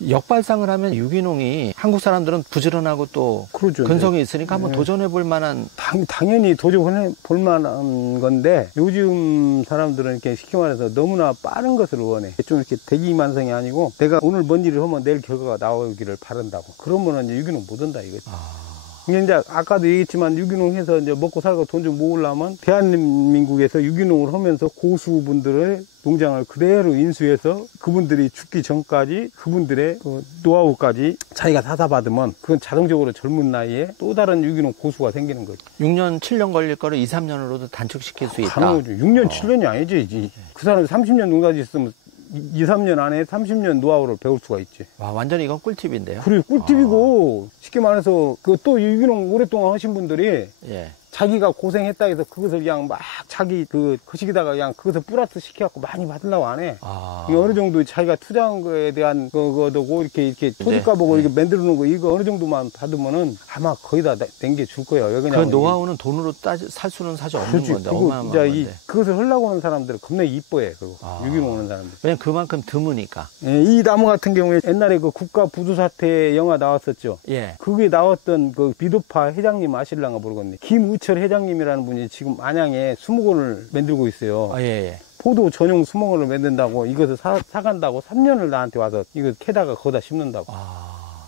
역발상을 하면 유기농이 한국 사람들은 부지런하고 또 그러죠. 근성이 있으니까 한번 도전해 볼 만한. 당연히 도전해 볼 만한 건데, 요즘 사람들은 이렇게 쉽게 말해서 너무나 빠른 것을 원해. 좀 이렇게 대기만성이 아니고 내가 오늘 뭔 일을 하면 내일 결과가 나오기를 바란다고. 그러면은 이제 유기농 못 한다 이거지. 이게 이제 아까도 얘기했지만 유기농 해서 이제 먹고 살고 돈 좀 모으려면 대한민국에서 유기농을 하면서 고수분들의 농장을 그대로 인수해서 그분들이 죽기 전까지 그분들의 그 노하우까지 자기가 사다 받으면 그건 자동적으로 젊은 나이에 또 다른 유기농 고수가 생기는 거죠. 6년, 7년 걸릴 거를 2, 3년으로도 단축시킬 수 있다. 가능하죠. 6년, 7년이 아니지. 그 사람이 30년 농사짓 있으면 2, 3년 안에 30년 노하우를 배울 수가 있지. 와, 완전히 이건 꿀팁인데요. 그래, 꿀팁이고, 쉽게 말해서, 그 또 유기농 오랫동안 하신 분들이, 예. 자기가 고생했다 해서 그것을 그냥 막 자기 그 거시기다가 그냥 그것을 플러스 시켜갖고 많이 받으려고 안 해. 이게 어느 정도 자기가 투자한 거에 대한 그거고 이렇게 토지가 보고 이렇게 만들어 놓은 거 이거 어느 정도만 받으면은 아마 거의 다 남겨줄 거예요. 그 노하우는 돈으로 살 수는 사실 없는 건데. 어마어마한 건데. 그것을 하려고 하는 사람들은 겁나 이뻐해. 그거. 유기농 하는 사람들. 왜냐면 그만큼 드무니까. 예, 이 나무 같은 경우에 옛날에 그 국가 부두사태 영화 나왔었죠. 예. 그게 나왔던 그 비도파 회장님 아실랑가 모르겠네. 김우철 회장님이라는 분이 지금 안양에 수목원을 만들고 있어요. 예. 포도 전용 수목원을 만든다고 이것을 사간다고 3년을 나한테 와서 이거 캐다가 거기다 심는다고.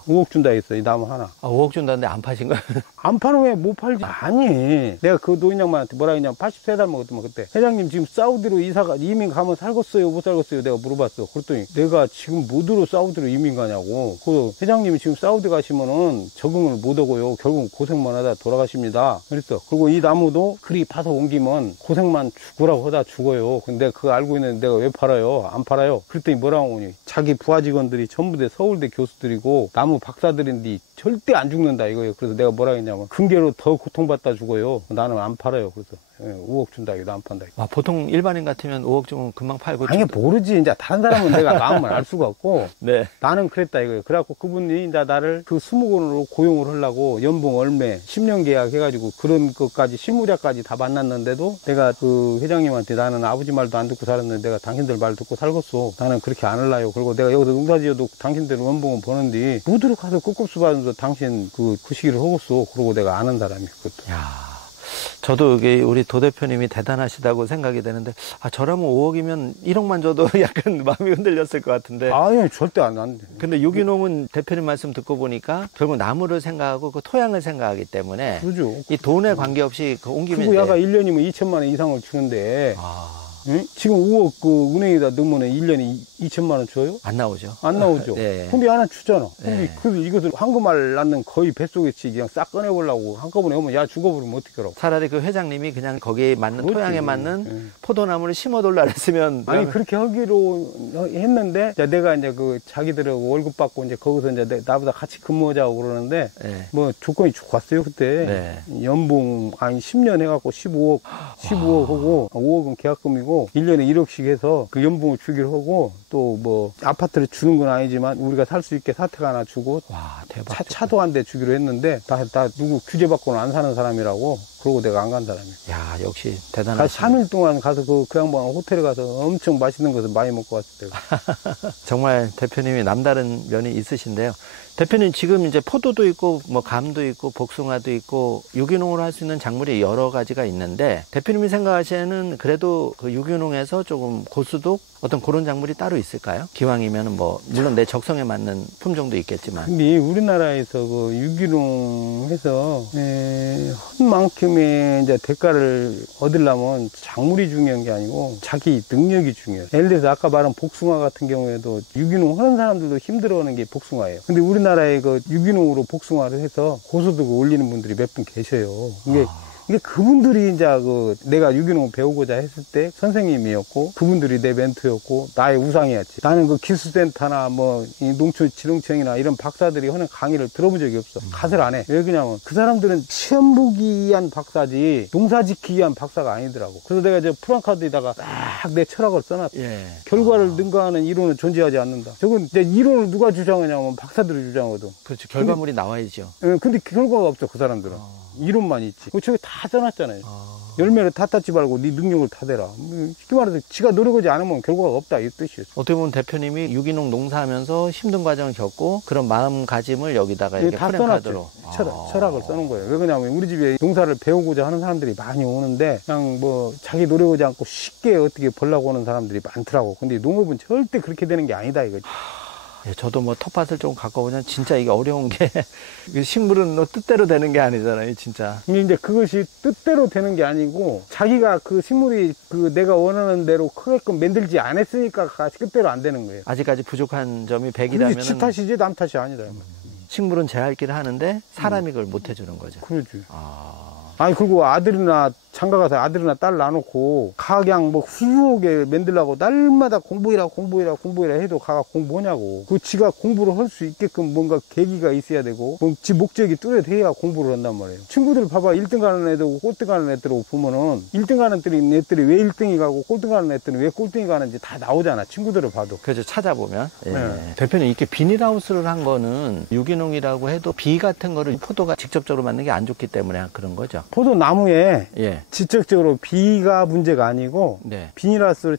5억 준다 했어, 이 나무 하나. 5억 준다는데 안 파신 거야? 안 파는 왜 못 팔지? 아니. 내가 그 노인양반한테 뭐라 했냐면 83살 먹었더만 그때. 회장님 지금 사우디로 이민 가면 살겠어요? 못 살겠어요? 내가 물어봤어. 그랬더니 내가 지금 뭐로 사우디로 이민 가냐고. 그 회장님이 지금 사우디 가시면은 적응을 못 하고요. 결국 고생만 하다 돌아가십니다. 그랬어. 그리고 이 나무도 그리 파서 옮기면 고생만 죽으라고 하다 죽어요. 근데 그거 알고 있는데 내가 왜 팔아요? 안 팔아요. 그랬더니 뭐라고 하니? 자기 부하 직원들이 전부 다 서울대 교수들이고 나무 박사들인데 절대 안 죽는다 이거예요. 그래서 내가 뭐라 했냐면 금괴로 더 고통받다 죽어요. 나는 안 팔아요. 그래서 5억 준다 이거 안 판다 이거. 보통 일반인 같으면 5억 주면 금방 팔고. 아니 모르지. 이제 다른 사람은 내가 마음을 알 수가 없고 네. 나는 그랬다 이거예요. 그래갖고 그분이 이제 나를 그 수목원으로 고용을 하려고 연봉 얼마 10년 계약 해가지고 그런 것까지 실무자까지 다 만났는데도 내가 그 회장님한테 나는 아버지 말도 안 듣고 살았는데 내가 당신들 말 듣고 살겠어. 나는 그렇게 안 할라요. 그리고 내가 여기서 농사지어도 당신들 연봉은 버는데 무드로 가서 꿀꺽수 받으면서 당신 그 시기를 하겠어. 그러고 내가 아는 사람이 그것도. 야. 저도 여기 우리 도 대표님이 대단하시다고 생각이 되는데, 저라면 5억이면 1억만 줘도 약간 마음이 흔들렸을 것 같은데. 아니, 절대 안 돼. 근데 유기농은 대표님 말씀 듣고 보니까 결국 나무를 생각하고 그 토양을 생각하기 때문에. 그죠. 이 돈에 관계없이 그 옮기면. 그리고 야가 1년이면 2천만 원 이상을 주는데. 응? 지금 5억 그 은행에다 넣으면 1년에 2천만 원 줘요? 안 나오죠. 안 나오죠. 네. 근데 하나 주잖아. 네. 근데 이것을 황금알 낳는 거의 뱃속에치 그냥 싹 꺼내보려고 한꺼번에 오면 야 죽어버리면 어떡하라고. 차라리 그 회장님이 그냥 거기에 맞는 그렇지. 토양에 맞는 네. 포도나무를 심어둘라 했으면. 아니 그렇게 하기로 했는데 내가 이제 그 자기들하고 월급 받고 이제 거기서 이제 나보다 같이 근무하자고 그러는데 네. 뭐 조건이 좋았어요 그때. 네. 연봉 한 10년 해갖고 15억 하고 5억은 계약금이고 1년에 1억씩 해서 그 연봉을 주기로 하고 또 뭐 아파트를 주는 건 아니지만 우리가 살 수 있게 사택 하나 주고. 와, 대박. 차도 한 대 주기로 했는데 다 누구 규제받고는 안 사는 사람이라고. 그러고 내가 안 간 사람이야. 야, 역시 대단하시네. 3일 동안 가서 그 양반 호텔에 가서 엄청 맛있는 것을 많이 먹고 왔을 때가. 정말 대표님이 남다른 면이 있으신데요. 대표님 지금 이제 포도도 있고 뭐 감도 있고 복숭아도 있고 유기농으로 할 수 있는 작물이 여러 가지가 있는데 대표님이 생각하시는 그래도 그 유기농에서 조금 고수득 어떤 그런 작물이 따로 있을까요? 기왕이면은 뭐 물론 내 적성에 맞는 품종도 있겠지만. 근데 우리나라에서 그 유기농 해서 한 만큼의 이제 대가를 얻으려면 작물이 중요한 게 아니고 자기 능력이 중요해요. 예를 들어서 아까 말한 복숭아 같은 경우에도 유기농 하는 사람들도 힘들어하는 게 복숭아예요. 근데 우리나라에 그 유기농으로 복숭아를 해서 고소득을 올리는 분들이 몇 분 계셔요. 이게 그분들이 이제 내가 유기농 배우고자 했을 때 선생님이었고 그분들이 내 멘토였고 나의 우상이었지. 나는 그 기술센터나 뭐 농촌지능청이나 이런 박사들이 하는 강의를 들어본 적이 없어. 가설 안 해. 왜 그러냐면 그 사람들은 시험 보기 위한 박사지 농사 지키기 위한 박사가 아니더라고. 그래서 내가 이제 프랑카드에다가 딱 내 철학을 써놨어. 예. 결과를 능가하는 이론은 존재하지 않는다. 저건 이제 이론을 누가 주장하냐면 박사들이 주장하거든. 그렇죠. 결과물이 나와야죠. 근데 결과가 없어 그 사람들은. 이론만 있지. 저기 다 써놨잖아요. 열매를 다 땄지 말고 네 능력을 다 대라. 쉽게 말해서 지가 노력하지 않으면 결과가 없다 이 뜻이었어. 어떻게 보면 대표님이 유기농 농사하면서 힘든 과정을 겪고 그런 마음가짐을 여기다가 이렇게 다 프랜카드로. 철학을 써놓은 거예요. 왜 그러냐면 우리 집에 농사를 배우고자 하는 사람들이 많이 오는데 그냥 뭐 자기 노력하지 않고 쉽게 어떻게 벌라고 오는 사람들이 많더라고. 근데 농업은 절대 그렇게 되는 게 아니다 이거지. 예, 저도 뭐 텃밭을 좀 갖고 보면 진짜 이게 어려운 게 식물은 뭐 뜻대로 되는 게 아니잖아요, 진짜. 근데 이제 그것이 뜻대로 되는 게 아니고 자기가 그 식물이 그 내가 원하는 대로 크게끔 만들지 않았으니까 뜻대로 안 되는 거예요. 아직까지 부족한 점이 그게 100이라면 지 탓이지 남 탓이 아니다. 식물은 제 할 길을 하는데 사람이 그걸 못 해주는 거죠. 그러지. 아, 아니 그리고 아들이나 장가 가서 아들이나 딸 놔놓고 그냥 뭐 훌륭하게 만들라고 날마다 공부해라 해도 가가 공부하냐고. 그 지가 공부를 할 수 있게끔 뭔가 계기가 있어야 되고 뭐 지 목적이 뚜렷해야 공부를 한단 말이에요. 친구들 봐봐. 1등 가는 애들 꼴등 가는 애들 보면은 1등 가는 애들이 왜 1등이 가고 꼴등 가는 애들은 왜 꼴등이 가는지 다 나오잖아. 친구들을 봐도. 그래서 찾아보면. 예. 네. 대표님 이렇게 비닐하우스를 한 거는 유기농이라고 해도 비 같은 거를 포도가 직접적으로 맞는 게 안 좋기 때문에 그런 거죠. 포도나무에 예. 직접적으로 비가 문제가 아니고 네. 비닐하우스를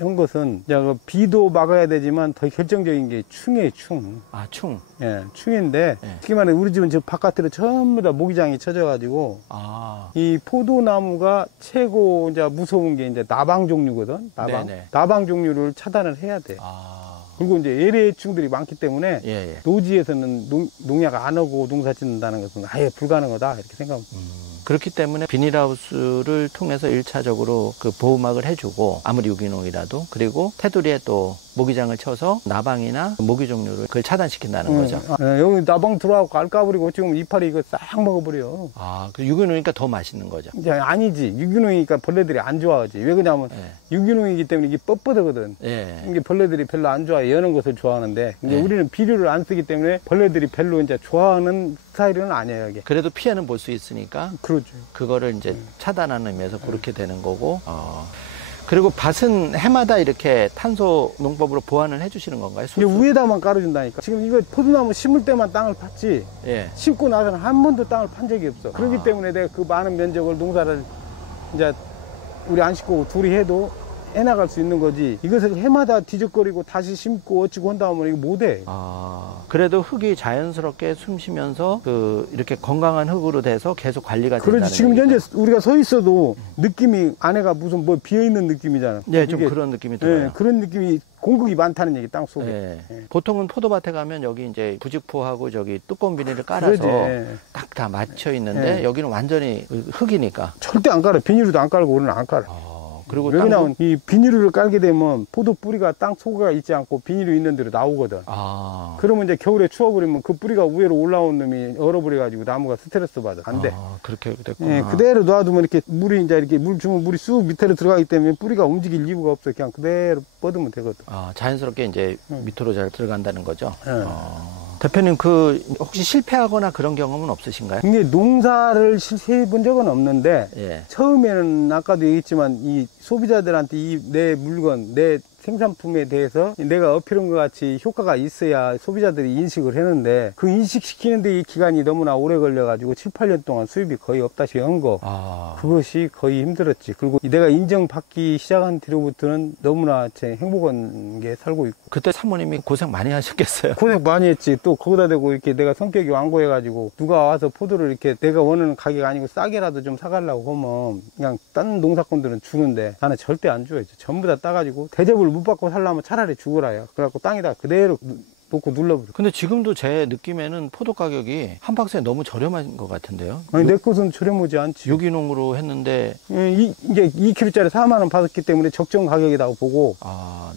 한 것은 그 비도 막아야 되지만 더 결정적인 게 충이에요. 충. 아, 충. 예, 충인데 예. 특히 말해 우리 집은 저 바깥으로 전부 다 모기장이 쳐져가지고 아, 이 포도나무가 최고 이제 무서운 게 이제 나방 종류거든. 나방. 네네. 나방 종류를 차단을 해야 돼. 아, 그리고 이제 애래충들이 많기 때문에 예, 예. 노지에서는 농약 안 하고 농사 짓는다는 것은 아예 불가능하다 이렇게 생각합니다. 그렇기 때문에 비닐하우스를 통해서 1차적으로 그 보호막을 해주고 아무리 유기농이라도 그리고 테두리에 또 모기장을 쳐서 나방이나 모기 종류를 그걸 차단시킨다는 거죠. 여기 나방 들어가고 알까버리고 지금 이파리 이거 싹 먹어버려. 아, 그 유기농이니까 더 맛있는 거죠. 이제 아니지. 유기농이니까 벌레들이 안 좋아하지. 왜 그러냐면 예. 유기농이기 때문에 이게 뻣뻣하거든. 예. 이게 벌레들이 별로 안 좋아해. 여는 것을 좋아하는데 이제 예. 우리는 비료를 안 쓰기 때문에 벌레들이 별로 이제 좋아하는 스타일은 아니에요. 이게. 그래도 피해는 볼 수 있으니까 그렇죠. 그거를 이제 차단하는 의미에서 그렇게 되는 거고. 그리고 밭은 해마다 이렇게 탄소 농법으로 보완을 해주시는 건가요? 이게 위에다만 깔아준다니까. 지금 이거 포도나무 심을 때만 땅을 팠지. 예. 심고 나서는 한 번도 땅을 판 적이 없어. 그렇기 때문에 내가 그 많은 면적을 농사를 이제 우리 안 심고 둘이 해도 해나갈 수 있는 거지. 이것을 해마다 뒤적거리고 다시 심고 어찌고 한다면 이거 못해. 그래도 흙이 자연스럽게 숨 쉬면서 그 이렇게 건강한 흙으로 돼서 계속 관리가 된다는 그렇지. 지금 얘기죠. 현재 우리가 서 있어도 느낌이 안에가 무슨 뭐 비어있는 느낌이잖아. 네, 좀 이게, 그런 느낌이 들어요. 예, 그런 느낌이 공급이 많다는 얘기 땅 속에. 예. 예. 보통은 포도밭에 가면 여기 이제 부직포하고 저기 뚜껑 비닐을 깔아서 그러지. 예. 딱 다 맞춰 있는데 예. 여기는 완전히 흙이니까. 절대 안 깔아. 비닐도 안 깔고 우리는 안 깔아. 그리고 왜 그러냐면 이 비닐을 깔게 되면 포도 뿌리가 땅 속에 있지 않고 비닐이 있는 대로 나오거든. 그러면 이제 겨울에 추워버리면 그 뿌리가 위로 올라온 놈이 얼어버려가지고 나무가 스트레스 받아. 안 돼. 그렇게 됐구나. 예, 그대로 놔두면 이렇게 물이 이제 이렇게 물 주면 물이 쑥 밑으로 들어가기 때문에 뿌리가 움직일 이유가 없어. 그냥 그대로 뻗으면 되거든. 자연스럽게 이제 밑으로 잘 들어간다는 거죠. 예. 대표님 그 혹시 실패하거나 그런 경험은 없으신가요? 이게 농사를 실패해본 적은 없는데 예. 처음에는 아까도 얘기했지만 이 소비자들한테 이 내 물건, 내 생산품에 대해서 내가 어필한 것 같이 효과가 있어야 소비자들이 인식을 했는데 그 인식시키는데 이 기간이 너무나 오래 걸려가지고 7, 8년 동안 수입이 거의 없다시피 한 거. 그것이 거의 힘들었지. 그리고 내가 인정받기 시작한 뒤로부터는 너무나 제 행복한 게 살고 있고. 그때 사모님이 고생 많이 하셨겠어요. 고생 많이 했지. 또 거기다 대고 이렇게 내가 성격이 완고해가지고 누가 와서 포도를 이렇게 내가 원하는 가격 아니고 싸게라도 좀 사가려고 하면 그냥 딴 농사꾼들은 주는데 나는 절대 안 줘야지. 전부 다 따가지고 대접을 못 받고 살려면 차라리 죽어라요. 그래갖고 땅에다 그대로 놓고 눌러버려. 근데 지금도 제 느낌에는 포도 가격이 한 박스에 너무 저렴한 것 같은데요? 아니, 내 것은 저렴하지 않지. 유기농으로 했는데. 이제 2kg짜리 4만원 받았기 때문에 적정 가격이라고 보고.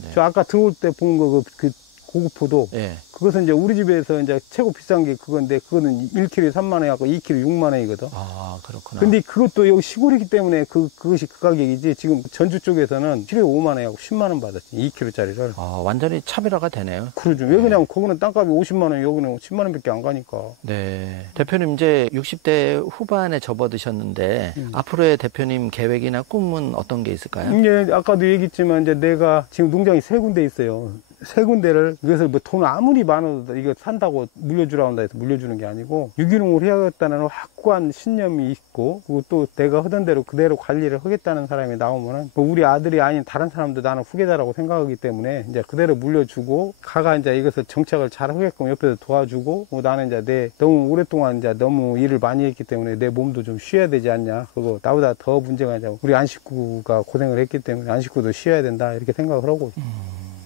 네. 저 아까 들어올 때 본 거 그 고급포도. 예. 그것은 이제 우리 집에서 이제 최고 비싼 게 그건데 그거는 1kg에 3만원 하고 2kg 6만원이거든. 그렇구나. 근데 그것도 여기 시골이기 때문에 그것이 그 가격이지. 지금 전주 쪽에서는 1kg에 5만원하고 10만원 받았지. 2kg짜리를. 완전히 차별화가 되네요. 그러죠. 왜 그러냐면 거기는 땅값이 50만원, 여기는 10만원밖에 안 가니까. 네. 대표님 이제 60대 후반에 접어드셨는데 앞으로의 대표님 계획이나 꿈은 어떤 게 있을까요? 이제 아까도 얘기했지만 이제 내가 지금 농장이 3군데 있어요. 3군데를 이것을 뭐 돈 아무리 많아도 이거 산다고 물려주라 한다 해서 물려주는 게 아니고 유기농을 해야겠다는 확고한 신념이 있고 그리고 또 내가 하던 대로 그대로 관리를 하겠다는 사람이 나오면은 뭐 우리 아들이 아닌 다른 사람도 나는 후계자라고 생각하기 때문에 이제 그대로 물려주고 가가 이제 이것을 정착을 잘 하게끔 옆에서 도와주고 뭐 나는 이제 너무 오랫동안 이제 너무 일을 많이 했기 때문에 내 몸도 좀 쉬어야 되지 않냐. 그리고 나보다 더 문제가 이제 우리 안 식구가 고생을 했기 때문에 안 식구도 쉬어야 된다 이렇게 생각을 하고.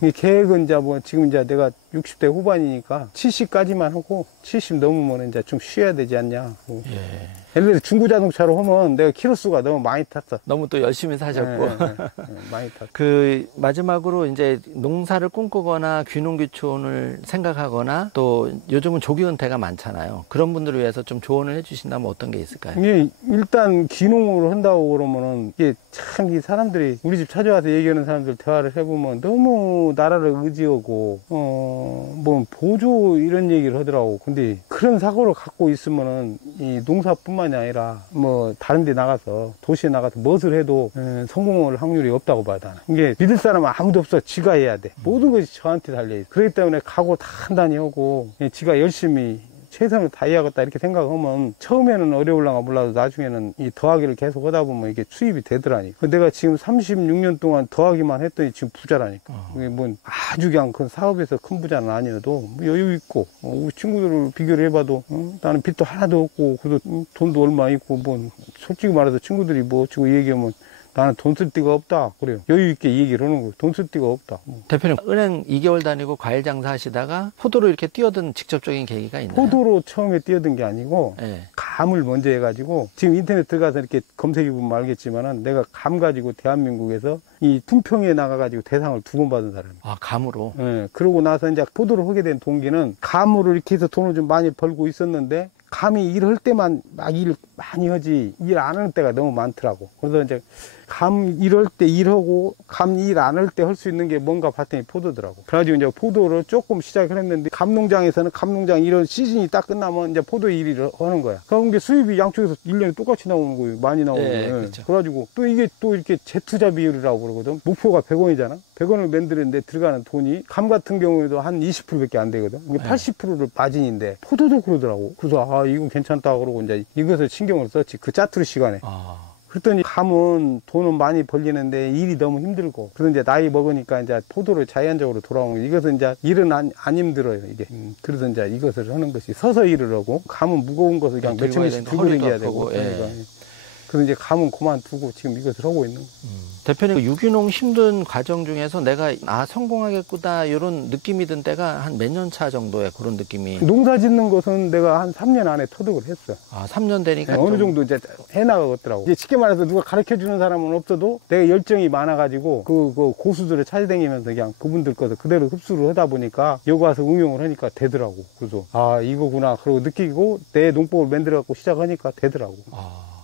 이 계획은 이제 뭐 지금 이제 내가 60대 후반이니까 70까지만 하고 70 넘으면 이제 좀 쉬어야 되지 않냐. 예. 예를 들어 중고 자동차로 하면 내가 키로수가 너무 많이 탔어. 너무 또 열심히 사셨고. 많이 탔어. 그 마지막으로 이제 농사를 꿈꾸거나 귀농귀촌을 생각하거나 또 요즘은 조기 은퇴가 많잖아요. 그런 분들을 위해서 좀 조언을 해주신다면 어떤 게 있을까요? 이게 일단 귀농을 한다고 그러면은 이게 참 이 사람들이 우리 집 찾아와서 얘기하는 사람들 대화를 해보면 너무 나라를 의지하고 뭐 보조 이런 얘기를 하더라고. 근데 그런 사고를 갖고 있으면은 이 농사뿐만이 아니라 뭐 다른 데 나가서 도시에 나가서 무엇을 해도 성공할 확률이 없다고 봐. 나는 이게 믿을 사람은 아무도 없어. 지가 해야 돼. 모든 것이 저한테 달려있어. 그렇기 때문에 각오 단단히 하고 지가 열심히 최선을 다해야겠다 이렇게 생각하면 처음에는 어려울랑가 몰라도 나중에는 이 더하기를 계속 하다 보면 이게 수입이 되더라니까. 내가 지금 36년 동안 더하기만 했더니 지금 부자라니까. 이게 뭐 아주 그냥 큰 사업에서 큰 부자는 아니어도 뭐 여유 있고 우리 친구들을 비교를 해봐도 나는 빚도 하나도 없고 그래도 돈도 얼마 있고 뭐 솔직히 말해서 친구들이 뭐 지금 얘기하면 나는 돈 쓸 데가 없다. 그래요. 여유 있게 얘기를 하는 거예요. 돈 쓸 데가 없다. 대표님, 은행 2개월 다니고 과일 장사 하시다가 포도로 이렇게 뛰어든 직접적인 계기가 있나요? 포도로 처음에 뛰어든 게 아니고 네. 감을 먼저 해가지고 지금 인터넷 들어가서 이렇게 검색해보면 알겠지만은 내가 감 가지고 대한민국에서 이 품평회에 나가가지고 대상을 2번 받은 사람이에요. 아, 감으로? 예. 그러고 나서 이제 포도를 하게 된 동기는 감으로 이렇게 해서 돈을 좀 많이 벌고 있었는데 감이 일할 때만 막 일 많이 하지 일 안 하는 때가 너무 많더라고. 그래서 이제 감 일할 때 일하고 감 일 안 할 때 할 수 있는 게 뭔가 봤더니 포도더라고. 그래가지고 이제 포도를 조금 시작을 했는데 감농장에서는 감농장 이런 시즌이 딱 끝나면 이제 포도 일을 하는 거야. 그런 게 수입이 양쪽에서 1년에 똑같이 나오는 거예요. 많이 나오는 거예요. 그렇죠. 그래가지고 또 이게 또 이렇게 재투자 비율이라고 그러거든. 목표가 100원이잖아. 100원을 만드는데 들어가는 돈이 감 같은 경우에도 한 20%밖에 안 되거든. 이게 80%를 마진인데 포도도 그러더라고. 그래서 아 이거 괜찮다 그러고 이제 이것을 신경을 썼지. 그 짜투리 시간에. 그랬더니 감은 돈은 많이 벌리는데 일이 너무 힘들고 그래서 이제 나이 먹으니까 이제 포도를 자연적으로 돌아오는 거예요. 이것은 이제 일은 안 힘들어요 이게. 그래서 이제 이것을 하는 것이 서서 일을 하고 감은 무거운 것을 그냥 몇천 개씩 들고 다녀야 되고 그러니까. 그래서 이제 감은 그만두고 지금 이것을 하고 있는 거예요. 대표님, 유기농 힘든 과정 중에서 내가 성공하겠구나 이런 느낌이 든 때가 한 몇 년 차 정도의 그런 느낌이. 농사 짓는 것은 내가 한 3년 안에 터득을 했어. 아, 3년 되니까 어느 정도 이제 해나가겠더라고. 이제 쉽게 말해서 누가 가르쳐 주는 사람은 없어도 내가 열정이 많아가지고 그 고수들을 찾아다니면서 그냥 그분들 것을 그대로 흡수를 하다 보니까 여기 와서 응용을 하니까 되더라고. 그래서 아 이거구나 그러고 느끼고 내 농법을 만들어갖고 시작하니까 되더라고.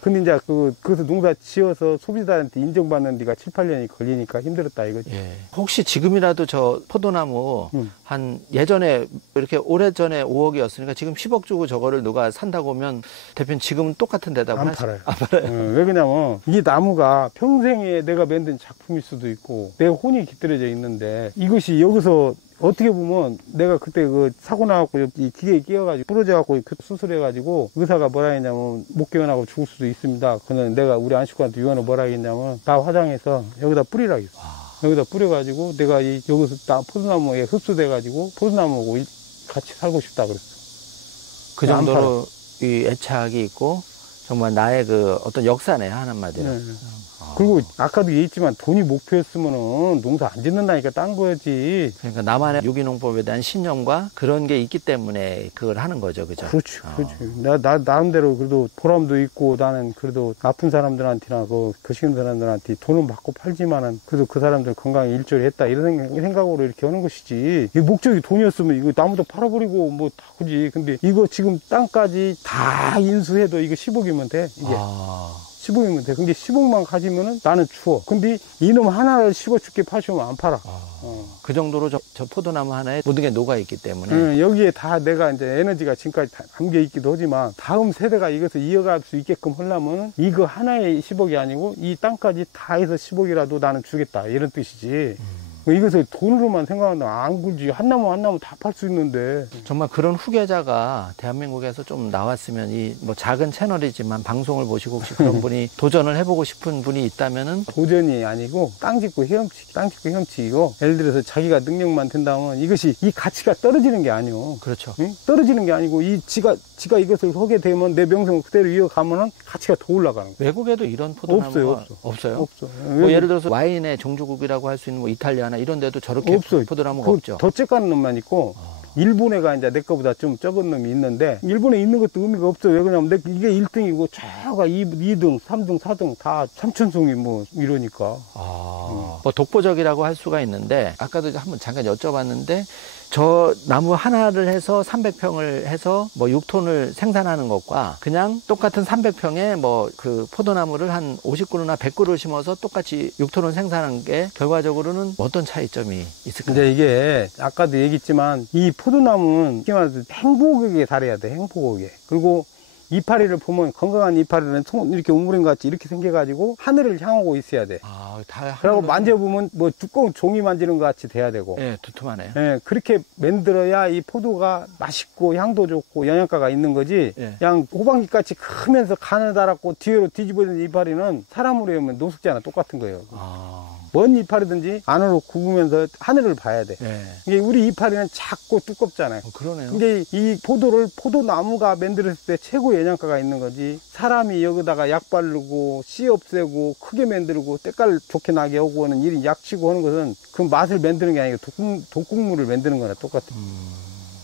근데 이제 그것을 농사 지어서 소비자한테 인정받는 데가 7, 8년이 걸리니까 힘들었다 이거지. 예. 혹시 지금이라도 저 포도나무 한 예전에 이렇게 오래전에 5억이었으니까 지금 10억 주고 저거를 누가 산다고 하면 대표님 지금은 똑같은 대답을 안 하시... 팔아요. 안 팔아요. 왜 그러냐면 이 나무가 평생에 내가 만든 작품일 수도 있고 내 혼이 깃들여져 있는데 이것이 여기서 어떻게 보면 내가 그때 그 사고 나갖고 이 기계에 끼어가지고 부러져갖고 수술해가지고 의사가 뭐라 했냐면 못 깨어나고 죽을 수도 있습니다. 그는 내가 우리 안식구한테 유언을 뭐라 했냐면 다 화장해서 여기다 뿌리라고 했어. 여기다 뿌려가지고 내가 여기서 포도나무에 흡수돼가지고 포도나무하고 같이 살고 싶다 그랬어. 그 정도로 이 애착이 있고 정말 나의 그 어떤 역사네 한마디로. 네. 그리고 아까도 얘기했지만 돈이 목표였으면은 농사 안 짓는다니까 딴 거지. 그러니까 나만의 유기농법에 대한 신념과 그런 게 있기 때문에 그걸 하는 거죠, 그죠? 그렇지, 그렇지. 나 나름대로 그래도 보람도 있고 나는 그래도 아픈 사람들한테나 거시기는 사람들한테 돈은 받고 팔지만은 그래도 그 사람들 건강에 일조를 했다 이런 생각으로 이렇게 하는 것이지. 이 목적이 돈이었으면 이거 나무도 팔아버리고 뭐 다 그지. 근데 이거 지금 땅까지 다 인수해도 이거 10억이면 돼. 이게. 10억이면 돼. 근데 10억만 가지면은 나는 추워. 근데 이놈 하나를 10억 죽게 파시면 안 팔아. 그 정도로 저 포도나무 하나에 모든 게 녹아있기 때문에. 여기에 다 내가 이제 에너지가 지금까지 다 담겨 있기도 하지만 다음 세대가 이것을 이어갈 수 있게끔 하려면 이거 하나에 10억이 아니고 이 땅까지 다 해서 10억이라도 나는 주겠다. 이런 뜻이지. 이것을 돈으로만 생각하면 안 굴지. 한 나무 다 팔 수 있는데. 정말 그런 후계자가 대한민국에서 좀 나왔으면 이 뭐 작은 채널이지만 방송을 보시고 혹시 그런 분이 도전을 해보고 싶은 분이 있다면은. 도전이 아니고 땅 짓고 헤엄치기고 예를 들어서 자기가 능력만 된다면 이것이 이 가치가 떨어지는 게 아니오. 그렇죠. 응? 떨어지는 게 아니고 지가 이것을 하게 되면 내 명성을 그대로 이어가면은 가치가 더 올라가는 거야. 외국에도 이런 포도나무가 없어요. 없어요? 뭐 예를 들어서 와인의 종주국이라고 할 수 있는 뭐 이탈리아나 우리나라나 이런 데도 저렇게 없어요. 포도나무가 그 없죠. 더 쬐깐 놈만 있고 일본에가 이제 내 거보다 좀 적은 놈이 있는데 일본에 있는 것도 의미가 없어. 왜 그러냐면 이게 1등이고 저가 2등, 3등, 4등 다 3,000송이 뭐 이러니까. 뭐 독보적이라고 할 수가 있는데 아까도 한번 잠깐 여쭤봤는데 저 나무 하나를 해서 300평을 해서 뭐 6톤을 생산하는 것과 그냥 똑같은 300평에 뭐 그 포도나무를 한 50그루나 100그루 심어서 똑같이 6톤을 생산한 게 결과적으로는 어떤 차이점이 있을까요? 근데 이게 아까도 얘기했지만 이 포도나무는 쉽게 말해서 행복하게 자라야 돼. 행복하게. 그리고 이파리를 보면 건강한 이파리는 이렇게 우물인 같이 이렇게 생겨가지고 하늘을 향하고 있어야 돼. 그리고 만져보면 뭐 두꺼운 종이 만지는 것 같이 돼야 되고. 예, 두툼하네요. 예, 그렇게 만들어야 이 포도가 맛있고 향도 좋고 영양가가 있는 거지. 예. 그냥 호박잎 같이 크면서 간을 달았고 뒤로 뒤집어진 이파리는 사람으로 하면 노숙자나 똑같은 거예요. 뭔 이파리든지 안으로 굽으면서 하늘을 봐야 돼. 예. 이게 우리 이파리는 작고 두껍잖아요. 그러네요. 근데 이 포도나무가 만들었을 때 최고의 영양가가 있는 거지. 사람이 여기다가 약 바르고 씨 없애고 크게 만들고 때깔 좋게 나게 하고 하는 일이 약치고 하는 것은 그 맛을 만드는 게 아니고 독국물을 만드는 거나 똑같아.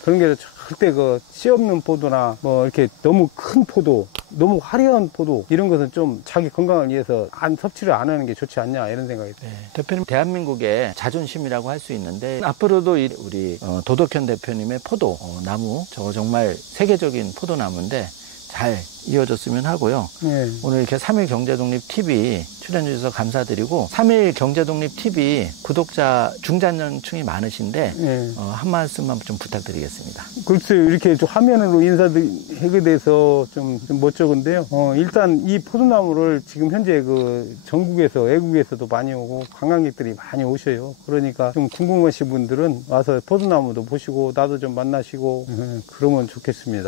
그런 게 절대 그 씨 없는 포도나 뭐 이렇게 너무 큰 포도, 너무 화려한 포도 이런 것은 좀 자기 건강을 위해서 섭취를 안 하는 게 좋지 않냐 이런 생각이 들어요. 대표님, 대한민국의 자존심이라고 할 수 있는데 앞으로도 우리 도덕현 대표님의 포도 나무 저거 정말 세계적인 포도나무인데 잘 이어졌으면 하고요. 네. 오늘 이렇게 3일 경제독립 TV 출연해 주셔서 감사드리고 3일 경제독립 TV 구독자 중장년층이 많으신데 네. 한 말씀만 좀 부탁드리겠습니다. 글쎄요, 이렇게 좀 화면으로 인사하게 돼서 좀 못 적은데요. 일단 이 포도나무를 지금 현재 그 전국에서 외국에서도 많이 오고 관광객들이 많이 오셔요. 그러니까 좀 궁금하신 분들은 와서 포도나무도 보시고 나도 좀 만나시고 그러면 좋겠습니다.